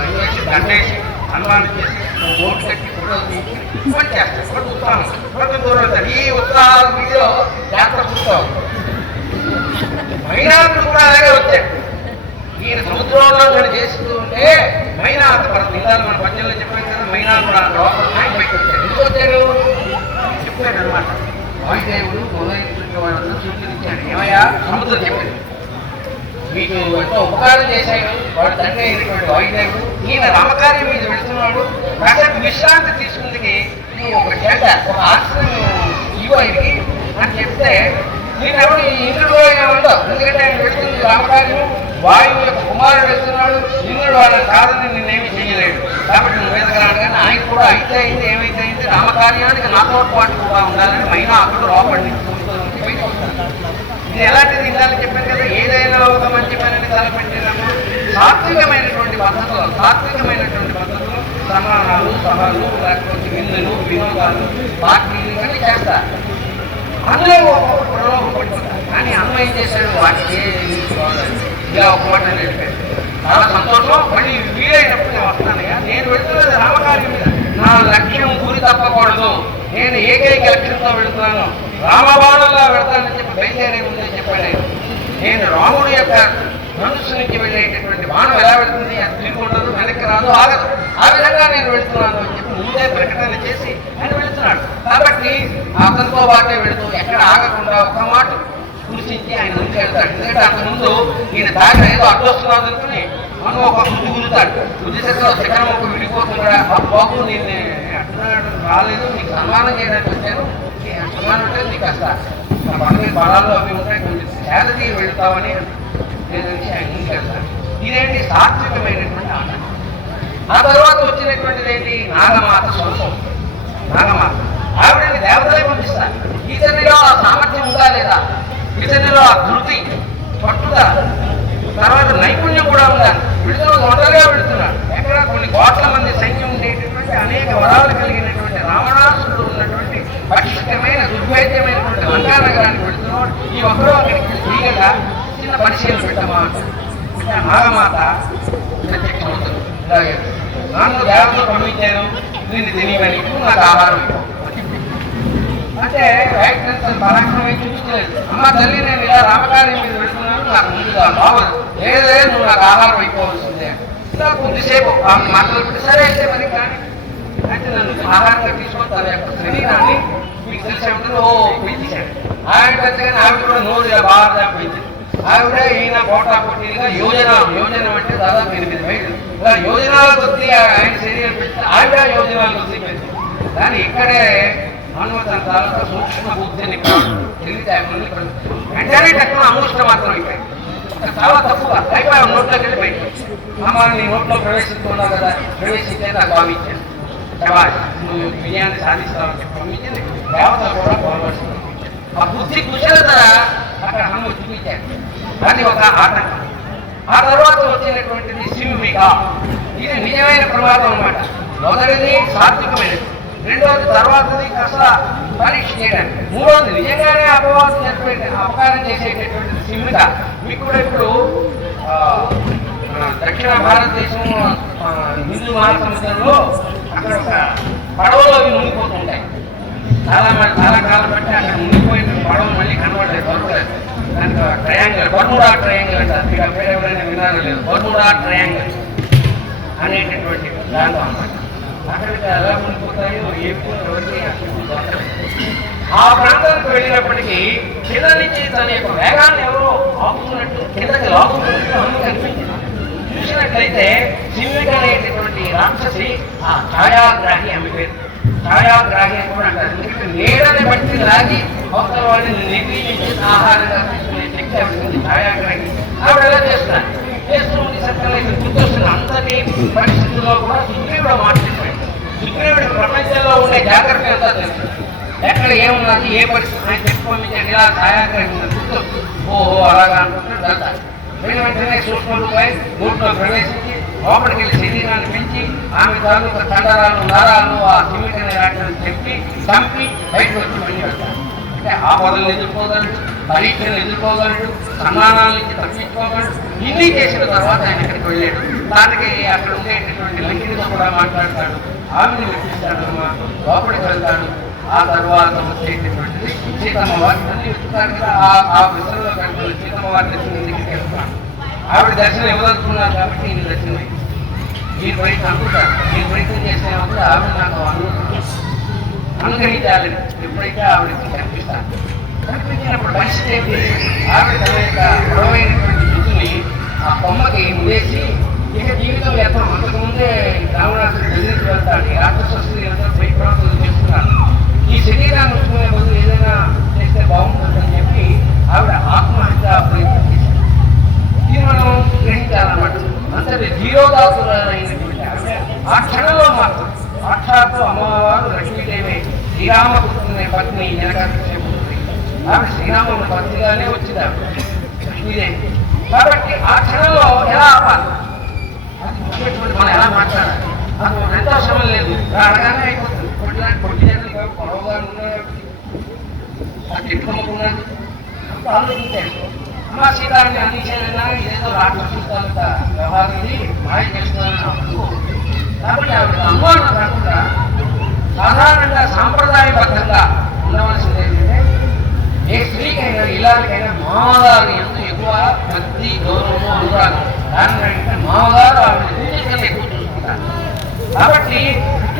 ఏం చేసి దండేసి అనుమానం చేసి ఓటు కట్టి ఫోటోలు తీసి పని చేస్తారు. ఒకటి ఉత్సాహం కొంచెం దూరం వెళ్తారు. ఈ ఉత్సాహాల వీధిలో యాత్ర చూస్తాం. మైనాకులు కూడా అలాగే వచ్చాడు. ఈయన సముద్రంలో నేను చేస్తూ ఉంటే మైనాకు నిందాలు మన పద్యంలో చెప్పాను కదా, మైనాకుడు ఆ లోపల బయటకు వచ్చాడు. ఎందుకు వచ్చాడు చెప్పాడు అనమాట. వాయుదేవుడు మొదలైన వాళ్ళందరూ సూచనించాడు. ఏమయ్యా సముద్రం చెప్పాడు, మీకు ఎంతో ఉపకారం చేశాడు వాడు తండ్రి అయినటువంటి వాయుదేవుడు. ఈయన రామకార్యం మీద వెళుతున్నాడు, కాసేపు విశ్రాంతి తీసుకుందికి నువ్వు ఒక చేత ఒక ఆశ్రమం ఇవ్వు ఆయనకి అని చెప్తే నేనెవడు ఇంద్రుడు ఉండవు. ఎందుకంటే ఆయన వెళ్తుంది రామకార్యం, వాయువు యొక్క కుమారుడు వెళ్తున్నాడు, ఇంద్రుడు వాళ్ళని కాదని నిన్నేమీ చేయలేడు. కాబట్టి నువ్వు వెతకరాడు. కానీ ఆయన కూడా అయితే ఏమైతే అయింది రామకార్యానికి నాతో పాటు కూడా ఉండాలని మైనా అక్కడ లోపడి బయటకు వస్తాను. ఇది ఎలాంటిది ఇందాక చెప్పాను కదా, ఏదైనా ఒక మంచి పనిని తలపెట్టినాము సాత్వికమైనటువంటి పద్ధతులు సమానాలు సభలు లేకపోతే విందులు వినోదాలు పార్టీలు ఇవన్నీ చేస్తారు. అందులో ఒక్కొక్కటి ప్రలోభం పడిపోతారు. కానీ అమ్మ ఏం చేశాడు, వాటికి ఇలా ఒక మాట చెప్పాడు, చాలా సంతోషం, మళ్ళీ వీలైనప్పుడు నేను వస్తానయ్యా. నేను వెళ్తున్నది రామకార్యం మీద, నా లక్ష్యం గురి తప్పకూడదు, నేను ఏకైక లక్ష్యంతో వెళుతున్నాను, రామబాణంలో వెళ్తానని చెప్పి బయలుదేరే ఉందని చెప్పాడు. నేను రాముడి యొక్క ధనుస్సు నుంచి వెళ్ళేటటువంటి బాణం ఎలా వెళ్తుంది, అది తిరిగి ఉండదు, వెనక్కి రాదు, ఆగదు, ఆ విధంగా నేను వెళుతున్నాను అని చెప్పి ముందే ప్రకటన చేసి ఆయన వెళుతున్నాడు. కాబట్టి అతనితో పాటే వెళుతూ ఎక్కడ ఆగకుండా ఒక మాట కురిసించి ఆయన ముందుకు వెళ్తాడు. ఎందుకంటే అంతకుముందు ఈయన దాకా ఏదో అడ్డొస్తున్నాడు అనుకుని మనం ఒక గుర్తు గురుతాడు. గుర్తిసరిలో శిఖరం ఒక విడిపోతున్నాడు. ఆ బాబు నేను అంటున్నాడు రాలేదు, నీకు సన్మానం చేయడానికి వచ్చాను, సన్మానం అంటే నీకు కాస్త పదవి బలాలు అవి ఉంటాయి, కొంచెం సేద తీరి వెళ్తామని లేదని ఆయన ముందుకు వెళ్తాడు. ఇదేంటి సాత్వికమైనటువంటి ఆట. ఆ తర్వాత వచ్చినటువంటిది ఏంటి, నాగమాత స్వరూపం. నాగమాత ఆవిడని దేవతలే పంపిస్తారు. ఇతనిలో ఆ సామర్థ్యం ఉందా లేదా, ఇతనిలో ఆ ధృతి పట్టుదల తర్వాత నైపుణ్యం కూడా ఉండాలి. విడుదల ఒంటరిగా వెళుతున్నాడు. ఎక్కడ కొన్ని కోట్ల మంది సైన్యం ఉండేటటువంటి అనేక వరాలు కలిగినటువంటి రావణాసుడు ఉన్నటువంటి పటిష్టమైన దుర్భేద్యమైనటువంటి లంకా నగరానికి వెళుతున్నాడు. ఈ ఒక్కరో అక్కడికి ఫ్రీగా చిన్న పరిశీలన పెట్టమా నాగమాత ప్రత్యక్షమవుతుంది. ఇలాగే నన్ను దేవతలు పంపించాను, దీన్ని తినివని నాకు ఆహారం అంటే పరాక్రమే చూపించలేదు. అమ్మ తల్లి నేను ఇలా రామకార్యం మీద వెళుతున్నాను, నాకు ముందుగా బాగోదు, లేదే నువ్వు నాకు ఆహారం అయిపోవలసిందే. ఇలా కొద్దిసేపు మాటలు పెట్టి సరే అయితే మరి కానీ అయితే నన్ను ఆహారంగా తీసుకొని తన యొక్క శరీరాన్ని మీకు తెలిసేప్పుడు పెంచాడు. ఆవిడ పెద్దగానే ఆవిడ కూడా నోరు బాగా పెంచింది. ఆవిడ ఈయన కోటా కొట్టిగా యోజన అంటే దాదాపు 8 మైళ్ళు ఇలా యోజనాల కొద్దీ ఆయన శరీరం పెడితే ఆవిడ యోజనాల కొద్దీ పెంచింది. కానీ ఇక్కడే హనుమంతు తాలూకా సూక్ష్మ బుద్ధిని తెలివితేటల్ని వెంటనే టక్కున అమూష్ట మాత్రం అయిపోయింది. చాలా తప్పుగా అయిపోయి నోట్లోకి వెళ్ళిపోయింది. అమ్మాయి నీ నోట్లో ప్రవేశిస్తున్నావు కదా, ప్రవేశించే నాకు భావించాను. శవాష్ నువ్వు విజయాన్ని సాధిస్తావని చెప్పి పంపించింది. దేవతలు కూడా గౌరవించారు. ఆ బుద్ధి కుశలత అక్కడ హనుమ చూపించాడు. అది ఒక ఆటంకం. ఆ తర్వాత వచ్చినటువంటిది సింహిక. ఇది నిజమైన ప్రమాదం అన్నమాట. మొదటిది సాత్వికమైనది, రెండవది తర్వాతది కాస్త పరీక్ష చేయడానికి, మూడవది నిజంగానే అపకారం చేసేటటువంటిది సింహిక. మీకు కూడా ఇప్పుడు దక్షిణ భారతదేశం హిందూ మహాసముద్రంలో అక్కడ ఒక పడవలు అవి మునిగిపోతుంటాయి. చాలా కాలం బట్టి అక్కడ మునిగిపోయిన పడవలు మళ్ళీ కనబడలేదు, దొరకలేదు. దానికి ట్రయాంగిల్, బర్ముడా ట్రయాంగిల్ అంటారు. మీకు ఆ పేరు ఎవరైనా వినారో లేదు, బర్ముడా ట్రయాంగిల్ అనేటటువంటి దాంట్లో అన్నమాట. అక్కడికి ఎలా ఉండిపోతాయో ఏమిటి ఆ ప్రాంతానికి వెళ్ళినప్పటికీ కింద నుంచి తన యొక్క వేగాన్ని ఎవరో ఆపుతున్నట్టు కిందకి లాగుతున్నట్టు మనకు కనిపించింది. చూసినట్లయితే సింహిక అనేటటువంటి రాక్షసి ఆ ఛాయాగ్రాహి ఆమె పేరు. ఛాయాగ్రాహి అని కూడా అంటారు. ఎందుకంటే నీడని బట్టి లాగి అవతల వాళ్ళని నిర్వీర్యించి ఆహారంగా తీసుకునే శక్తి అవుతుంది ఛాయాగ్రాహి. ఆవిడ ఎలా చేస్తున్నారు చేస్తూ ఉంది సత్యంగా గుర్తొస్తుంది. అంతటి పరిస్థితుల్లో కూడా సుగ్రీవుడు మాట్లాడుతున్నాడు. సుగ్రీవుడి ప్రపంచంలో ఉండే జాగ్రత్త అంతా తెలుసు. ఎక్కడ ఏమున్నది ఏ పరిస్థితి చెప్పుకోమించండి ఇలా ఛాయాగ్రహం గుర్తొస్తుంది. ఓహో అలాగా అనుకుంటున్నాడు వెళ్తాడు. వెంటనే సూక్ష్మలు పోయి నోట్లో ప్రవేశించి లోపలికి వెళ్ళి శరీరాన్ని పెంచి ఆమె తాలూకా కండరాలు నరాలు ఆ సింహికని వాటిని చెప్పి చంపి బయటకు వచ్చి మళ్ళీ వెళ్తాడు. అంటే ఆపదలను ఎదుర్కోగలడు, పరీక్షలు ఎదుర్కోగలడు, సన్మానాల నుంచి తప్పించుకోగలడు. ఇన్ని చేసిన తర్వాత ఆయన ఎక్కడికి వెళ్ళాడు. దానికి అక్కడ ఉండేటటువంటి లంకినితో కూడా మాట్లాడతాడు. ఆమెను వెప్పిస్తాడు, లోపలికి వెళ్తాడు. ఆ తర్వాత వచ్చేటటువంటిది సీతమ్మ వారిని అన్ని వెతుకుతారు కదా. ఆ విషయంలో కనుక సీతమ్మ వారి దర్శనం దగ్గరికి వెళ్తున్నాను. ఆవిడ దర్శనం ఇవ్వదలుచుకున్నారు కాబట్టి నేను దర్శనం అయింది. మీరు ప్రయత్నం అనుకుంటారు, నేను ప్రయత్నం చేసినప్పుడు ఆవిడ నాకు అనుగ్రహించాలని ఎప్పుడైతే ఆవిడకి కనిపిస్తాను. కనిపించినప్పుడు పరిస్థితి ఏంటి? ఆవిడ తన యొక్క పొడవైనటువంటి స్థితిని ఆ కొమ్మకి వేసి ఇక జీవితం వ్యర్థం. అంతకుముందే రావణాసుడు ఢిల్లీకి వెళ్తాడు. ఈ రాక్షసులు బయట ప్రాంతాలు చేస్తున్నారు. ఈ శరీరాన్ని ఉంచుకునే బదులు ఏదైనా చేస్తే బాగుంటుందని చెప్పి ఆవిడ ఆత్మహత్య ప్రయత్నం చేశారు. ఇది మనం గ్రహించాలన్నమాట. అంతటి జీరోదాసులైనటువంటి ఆవిడ ఆ క్షణంలో మాత్రం సాక్షాత్తు అమ్మవారు లక్ష్మీదేవి శ్రీరామకృష్ణుని పత్ని జనకాక్షేపుతుంది. ఆవిడ శ్రీరాముని పత్నిగానే వచ్చింది ఆవిడ లక్ష్మీదేవి. కాబట్టి ఆ క్షణంలో ఎలా ఆపాలి, మనం ఎలా మాట్లాడాలి, అది ఎంతో శ్రమం లేదు. అడగానే అయిపోతుంది. కొట్టి జట్లు పొడవుగా ఉన్నాయి, ఆ చెట్టుకున్నది ఆలోచించాడు. అమ్మ సీతాన్ని అందించేదన్నా ఇదేదో రాక్షసులంత వ్యవహారం మాయ చేస్తుందని అనుకో. కాబట్టి ఆవిడ అనుమానం కాకుండా సాధారణంగా సాంప్రదాయబద్ధంగా ఉండవలసింది ఏంటంటే ఏ స్త్రీకైనా ఇలాంటికైనా మామగారు ఎంత ఎక్కువ భక్తి గౌరవము అనురాగం. కారణం ఏంటంటే మామగారు ఆవిడ కూతురుకన్నా ఎక్కువ చూసుకుంటారు. కాబట్టి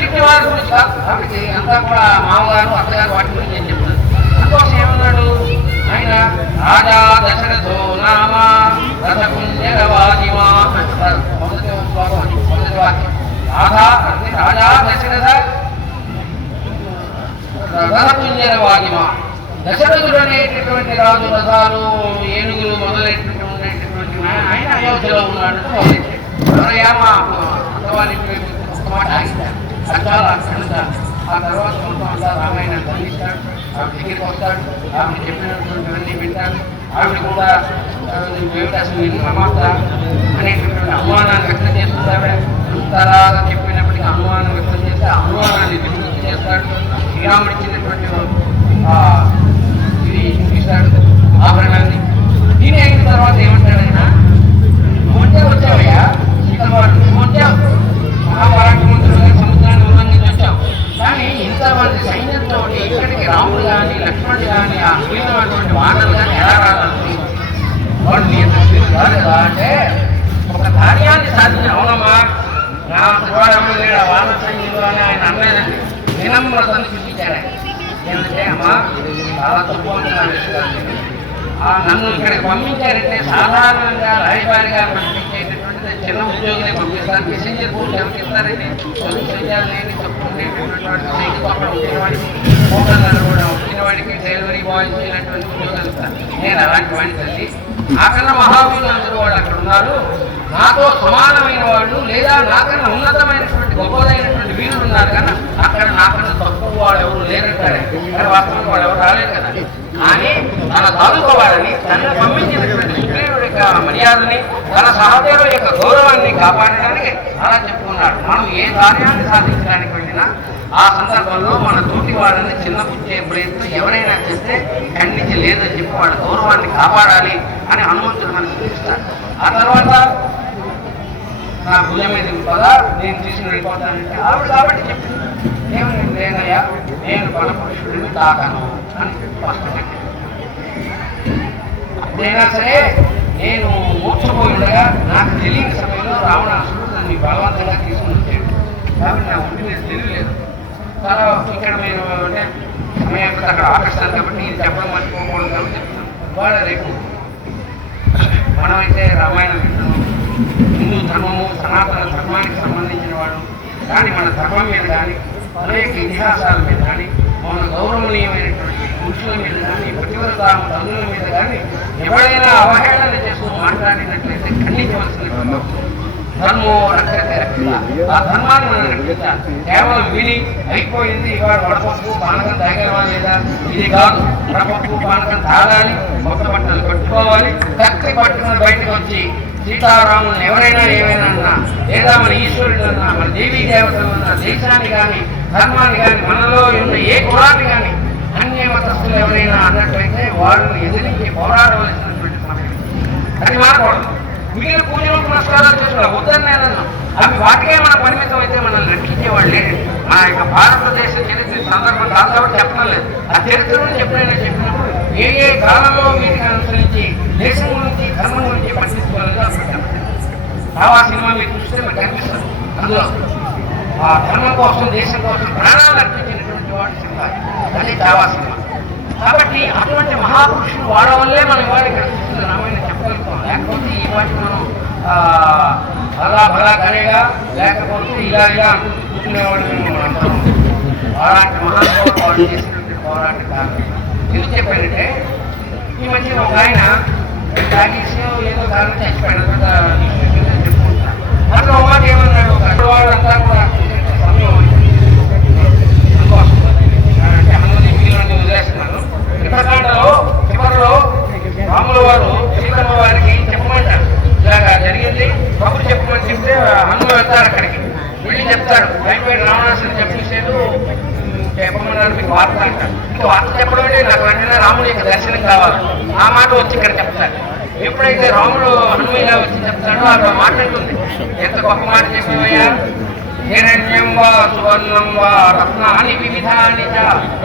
ఇంటి వారి గురించి కాదు, కాబట్టి అంతా కూడా మామగారు అత్తగారు వాటి గురించి ఏం చెప్తారు. అందుకోసం ఏమన్నాడు ఆయన, రాజా దశరథో నామ రథకుంజరవాదిమా అంటారు. మొదటి వాక్యం రాజా దశరథ రథకుంజరవాదిమా. దశరథుడు అనేటటువంటి రాజు రథాలు ఏనుగులు మొదలైనటువంటి ఆయన అయోధ్యలో ఉన్నాడు. ఎవరయ్యా మా అత్తవారికి మాట ఆగిస్తాడు. చాలా అడుగుతాడు. ఆ తర్వాత మొత్తం అంతా రామాయణాన్ని అందిస్తాడు. ఆవిడ దగ్గరికి వస్తాడు. ఆవిడ చెప్పినటువంటివన్నీ వింటాడు. ఆవిడ కూడా ఏమిటి అసలు నేను ప్రమాత అనేటటువంటి అనుమానాన్ని వ్యక్తం చేస్తుంటాడు. అంతలాగా చెప్పినప్పటికీ అనుమానం వ్యక్తం చేస్తే అనుమానాన్ని విముక్తి చేస్తాడు. శ్రీరాముడు ఇచ్చినటువంటి ఇది చూపిస్తాడు ఆభరణాన్ని. దీని అయిన తర్వాత ఏమంటాడైనా, మొంటే వచ్చావయ్యా సీతవాడు, మొంటావు మహాపరాక్రమంతులుగా సముద్రాన్ని ఉల్లంఘించి వచ్చావు. కానీ ఇంతమంది సైన్యంతో ఇక్కడికి రాముడు కానీ లక్ష్మణుడు కానీ ఆ మిగిలినటువంటి వానరులు కానీ ఎలా రావాలి? వాళ్ళు నీకు కాదు కదా అంటే ఒక కార్యాన్ని సాధించిన అవునమ్మా నా శివాడమ్మ లేడు ఆ వానర సైన్యంలో అని ఆయన అనలేదండి. వినమ్రతను చూపించాడు. ఏంటంటే అమ్మా చాలా తక్కువ నన్ను ఇక్కడికి పంపించారంటే సాధారణంగా రాయబారిగా పంపించేటటువంటిది చిన్న ఉద్యోగులే పంపిస్తారు. మెసెంజర్ బోర్డు ఎవరికి ఇస్తారండి? లేని తక్కువ ఉండేటటువంటి సైకిల్ అక్కడ వచ్చినవాడికి హోటల్లో కూడా వచ్చినవాడికి డెలివరీ బాయ్స్ ఇలాంటివన్నీ ఉద్యోగాలు ఇస్తారు. నేను అలాంటి వాడిని తల్లి. నాకన్నా మహావీరులు అందరూ వాళ్ళు అక్కడ ఉన్నారు. నాతో సమానమైన వాళ్ళు లేదా నాకన్నా ఉన్నతమైనటువంటి గొప్పదైనటువంటి వీరులు ఉన్నారు. కానీ అక్కడ నాకన్నా తక్కువ వాడు ఎవరు లేరంటారే. కానీ వాస్తవంగా వాడు ఎవరు రాలేదు కదా. కానీ తన తాలూకోవాలని తనను పంపించినటువంటి సుగ్రీవుడి యొక్క మర్యాదని తన సహదేవుల యొక్క గౌరవాన్ని కాపాడడానికి అలా చెప్పుకున్నాడు. మనం ఏ కార్యాన్ని సాధించడానికి వెళ్ళినా ఆ సందర్భంలో మన తోటి వాళ్ళని చిన్నపుచ్చే ప్రయత్నం ఎవరైనా చేస్తే ఖండించి లేదని చెప్పి వాళ్ళ గౌరవాన్ని కాపాడాలి అని హనుమంతుడు మనకు చూపిస్తాడు. ఆ తర్వాత నా భుజం మీద కదా నేను తీసుకుని వెళ్ళిపోతానంటే ఆవిడ కాబట్టి చెప్పింది ఏమని, లేదయ్యా నేను పరపురుషుడిని తాకను అని స్పష్టంగా. అప్పుడైనా సరే నేను మూర్చపోయి ఉండగా నాకు తెలియని సమయంలో రావణాసుడు నన్ను బలవంతంగా తీసుకుని వచ్చాడు. కాబట్టి నా ఒంటి మీద తెలియలేదు. చాలా ఇక్కడ మీరు అంటే సమయం అక్కడ ఆపిస్తాను కాబట్టి ఇది చెప్పడం మర్చిపోకూడదు కాబట్టి చెప్తున్నాను. వాళ్ళ రేపు మనమైతే రామాయణం వింటున్నాం, హిందూ ధర్మము సనాతన ధర్మానికి సంబంధించిన వాళ్ళు కానీ మన ధర్మం మీద కానీ అనేక ఇతిహాసాల మీద కానీ మన గౌరవనీయమైనటువంటి పురుషుల మీద కానీ ప్రతివత తండ్రుల మీద కానీ ఎవరైనా అవహేళన చేస్తూ మాట్లాడినట్లయితే ఖండించవలసిన ధర్మో రక్షతే రక్షిత. ఆ ధర్మాన్ని మనం రక్షించాలి. కేవలం విని అయిపోయింది ఇవాళ వడపప్పు పానకం తాగలమా లేదా, ఇది కాదు. వడపప్పు పానకం తాగాలి, కొత్త బట్టలు కట్టుకోవాలి, కత్తి పట్టుకుని బయటకు వచ్చి సీతారాములను ఎవరైనా ఏమైనా అన్నా లేదా మన ఈశ్వరుడు అన్నా మన దేవీ దేవతలు అన్నా దేశాన్ని కానీ ధర్మాన్ని కానీ మనలో ఉన్న ఏ కులాన్ని కానీ అన్య మతస్థులు ఎవరైనా అన్నట్లయితే వాళ్ళని ఎదిరించి పోరాడవలసినటువంటి సమయం. అది మారకూడదు. మిగిలిన పూజలు పురస్కారాలు చేస్తున్నా వద్దని నేనన్నా, అవి వాటికే మన పరిమితం అయితే మనల్ని రక్షించేవాళ్ళు లేదు. మన యొక్క భారతదేశ చరిత్ర సందర్భం కాబట్టి చెప్పడం లేదు. ఆ చరిత్రను చెప్పినప్పుడు ఏ ఏ కాలంలో వీటిని అనుసరించి దేశం గురించి ధర్మం గురించి పట్టించుకోవాలిగా పెట్టాం. ఆ సినిమా మీరు చూస్తే మీకు కనిపిస్తుంది. అందులో ఆ ధర్మం కోసం దేశం కోసం ప్రాణాలు అర్పించినటువంటి వాడు సినిమా, అదే చావా సినిమా. కాబట్టి అటువంటి మహాపురుషులు వాడ వల్లే మనం ఇవాళ ఇక్కడ చూస్తున్నామని చెప్పగలుగుతాం. లేకపోతే ఈ వాటి మనం భలా కరేగా లేకపోతే ఇలా కూర్చునేవాడు మనం అంటాం. పోరాట మహానుభావులు వాళ్ళు చేసినటువంటి పోరాట కారణం ఎందుకు చెప్పానంటే ఈ మధ్య ఒక ఆయన తాగేసి ఏదో కారణం చచ్చిపోయాడు చెప్పుకుంటున్నాను. అట్లా ఒక మాట ఏమన్నాడు, వాళ్ళంతా కూడా సమయం అంటే అందులో మిగిలిన వదిలేస్తున్నాను. చివరిలో రాముల వారు సీతమ్మ వారికి చెప్పమంటారు, ఇలాగా జరిగింది కబురు చెప్పమని చెప్తే హనుమ వెళ్తారు అక్కడికి వెళ్ళి చెప్తాడు. అయిపోయి రావణాసుని చెప్పేసేది చెప్పమన్నారు మీకు వార్త అంటారు. ఇంకా వార్త చెప్పడం అంటే నాకు వెంటనే రాముడి యొక్క దర్శనం కావాలి. ఆ మాట వచ్చి ఇక్కడ చెప్తాడు. ఎప్పుడైతే రాముడు హనుమయ్య వచ్చి చెప్తాడో అక్కడ మాట్లాడుతుంది, ఎంత గొప్ప మాట చెప్పేవయ్యా, హిరణ్యం వా సువర్ణం వా రత్నాని వివిధాని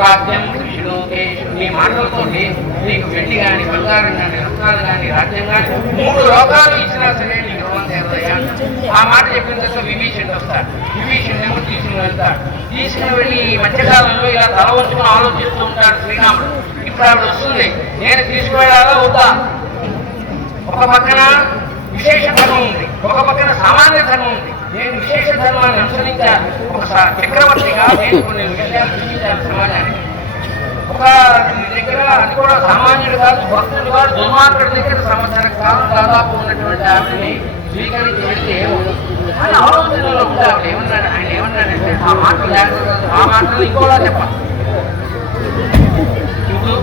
రాజ్యం కృషిలోకేషు. నీ మాటలతో నీకు వెండి కానీ బంగారం కానీ రత్నాలు కానీ రాజ్యం కానీ 3 లోకాలు ఇచ్చినా సరే నీకు రుణం తీరదయ్యా. ఆ మాట చెప్పిన తర్వాత విభీషణుడు వస్తాడు. విభీషణుడు తీసుకుని వెళ్తాడు. తీసుకుని వెళ్ళి ఈ మధ్యకాలంలో ఇలా తల వంచుకుని ఆలోచిస్తూ ఉంటాడు శ్రీరాముడు. ఇప్పుడు ఆవిడ వస్తుంది, నేను తీసుకువెళ్ళాలా వద్దా? ఒక పక్కన విశేష ధర్మం ఉంది, ఒక పక్కన సామాన్య ధర్మం ఉంది. నేను విశేష ధర్మాన్ని అనుసరించాను. ఒక చక్రవర్తిగా నేను కొన్ని విషయాలు చూపించాను సమాజానికి. ఒక దగ్గర అది కూడా సామాన్యుడు కాదు, భక్తుడు కాదు, దుర్మార్గుడి దగ్గర సంవత్సర కాలం దాదాపు ఉన్నటువంటి ఆవిడని స్వీకరించి వెళ్తే ఆయన ఆలోచనలో ఉంటాడు. ఆయన ఏమన్నాడంటే ఆ మాటలు లేకపోతే ఆ మాటలు ఇంకోలా చెప్పాలి. ఇప్పుడు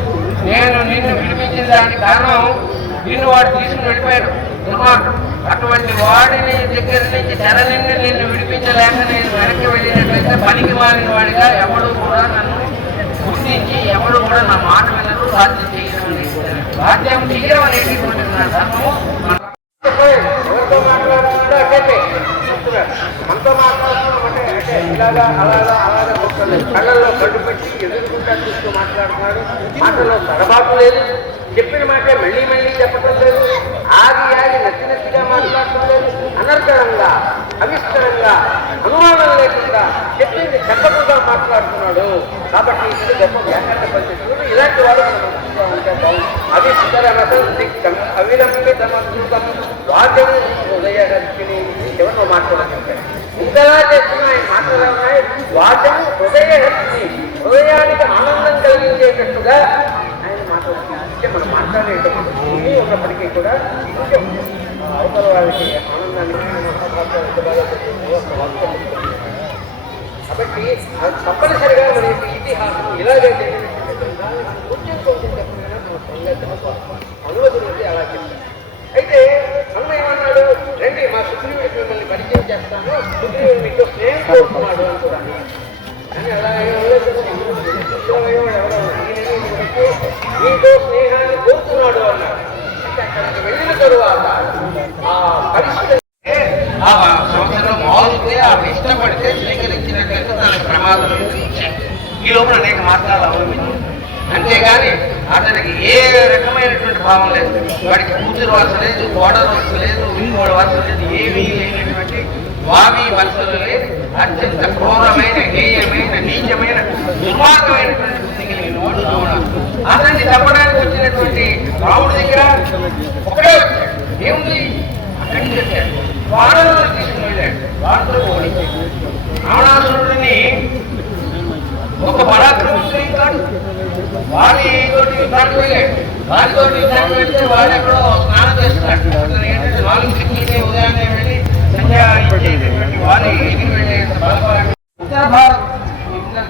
నేను నిన్ను విడిపించిన దానికి కారణం నిన్ను వాడు తీసుకుని వెళ్ళిపోయాడు దుర్మార్గుడు. అటువంటి వాడిని దగ్గర నుంచి తెరనిండి నిన్ను విడిపించలేక నేను వెనక్కి వెళ్ళినట్లయితే పనికి మారిన వాడిగా ఎవడు కూడా నన్ను గుర్తించి ఎవడు కూడా నా మాట వినరు, సాధ్యం చేయడం సాధ్యం చేయడం అనేటువంటి నా ధర్మము. ఎవరితో మాట్లాడుతున్నాడో అంటే మనతో మాట్లాడుతున్నామంటే అంటే ఇలాగా అలాగా కళ్ళల్లో కళ్ళు పెట్టి ఎదుర్కొంటా చూస్తూ మాట్లాడుతున్నాడు. మాటలో తడబాటు లేదు, చెప్పిన మాట మళ్ళీ చెప్పడం లేదు, ఆగి నచ్చినట్టుగా మాట్లాడటం లేదు, అనర్గళంగా అవిస్తరంగా అనుమానం లేకుండా చెప్పింది చెప్పకుండా మాట్లాడుతున్నాడు. కాబట్టి ఇది గొప్ప వ్యాకరణ పరిస్థితులు. ఇలాంటి వాడు మనం ఉంటే బాగుంది. అవిస్తరమతం దిక్తం అవిలంబితమద్భుతం వాద్యం హృదయహర్షిని ఎవరినో మాట్లాడారు. ఇంతలా చేస్తున్న ఆయన మాట్లాడాలి. వాద్యం హృదయహర్షిని, హృదయానికి ఆనందం కలిగించేటట్టుగా ఆయన మాట్లాడుతున్నారు. మనం మాట్లాడేటప్పుడు ఉన్నప్పటికీ కూడా కొంచెం అవతల వారికి ఆనందాన్ని కాబట్టి అది తప్పనిసరిగా మన యొక్క ఇతిహాసం ఇలాగే కొంచెం చెప్పినా అనుమతి నుంచి అలా చెప్తారు. అయితే అమ్మ ఏమన్నాడు, రండి మా సుగ్రీవుడికి మిమ్మల్ని పరిచయం చేస్తాను, సుగ్రీవుడు మీతో స్నేహం కోరుకున్నాడు అని కూడా అని అలాగే మీతో స్నేహాన్ని కోరుతున్నాడు అన్నాడు. అంటే అక్కడికి వెళ్ళిన తరువాత ఆ పరిస్థితి సంవత్సరం మారుతే ఆ ఇష్టపడితే స్వీకరించినట్లయితే దానికి ప్రమాదం ఈ లోపల అనేక మార్గాలు అవలంబించారు. అంతేగాని అతనికి ఏ రకమైనటువంటి భావం లేదు. వాడికి కూతురు వలస లేదు, కోడలు వలస లేదు, ఇంకోటి వలస లేదు, ఏమీ లేనటువంటి స్వామి వత్సలే అత్యంత క్రూరమైన హేయమైన నీచమైన దుర్మార్గమైనటువంటి బుద్ధి కలిగిన వాడు రావణాసు. అతన్ని తప్పడానికి వచ్చినటువంటి రాముడి దగ్గర ఒకటే వచ్చాడు. ఏముంది? అక్కడి నుంచి వచ్చాడు. వానరులు తీసుకుని వెళ్ళాడు. వారితో ఓడించాడు. రావణాసురుడిని ఒక పరాక్రమం కాదు. వారితోటి యుద్ధానికి వెళ్ళాడు. వారితోటి యుద్ధానికి వెళ్తే వాడు ఎక్కడో స్నానం చేస్తున్నాడు. అతను ఏంటంటే 4 దిక్కులకి ఉదయాన్నే వెళ్ళి సంధ్యా ఇచ్చేటటువంటి వారి ఎగిరి వెళ్ళేంత బలపడాడు. ఉత్తర భారత్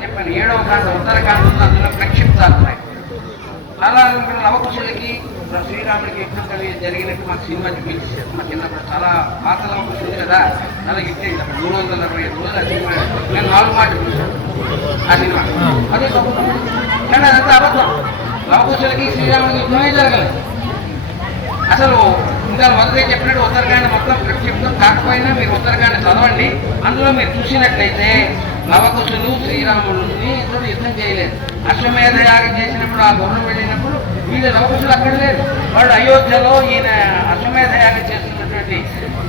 చెప్పాను 7వ కాండ ఉత్తరకాండ అందులో ప్రక్షిప్తాలు ఉన్నాయి. చాలా లవకుశులకి శ్రీరాముడికి యజ్ఞం కలిగి జరిగినట్టు మాకు సినిమా చూపించారు. మా చిన్నప్పుడు చాలా పాత లవకుశులు కదా, చాలా ఇచ్చేది 325 రోజులు ఆ సినిమా. నేను 4 మాటలు చూశాను ఆ సినిమా. అదే గొప్ప, కానీ అదంతా అబద్ధం. లవకుశులకి శ్రీరాముడికి యుద్ధమే జరగలేదు అసలు. ఇంకా మొదటి చెప్పినట్టు ఉత్తరకాండ మొత్తం ప్రక్షిప్తం కాకపోయినా మీరు ఉత్తరకాండ చదవండి. అందులో మీరు చూసినట్లయితే లవకుశులు శ్రీరాముడిని ఇద్దరు యుద్ధం చేయలేదు. అశ్వమేధ యాగం చేసినప్పుడు ఆ గుర్రం వెళ్ళినప్పుడు వీళ్ళు లవకుశులు అక్కడ లేదు. వాళ్ళు అయోధ్యలో ఈయన అశ్వమేధ యాగం చేస్తున్నటువంటి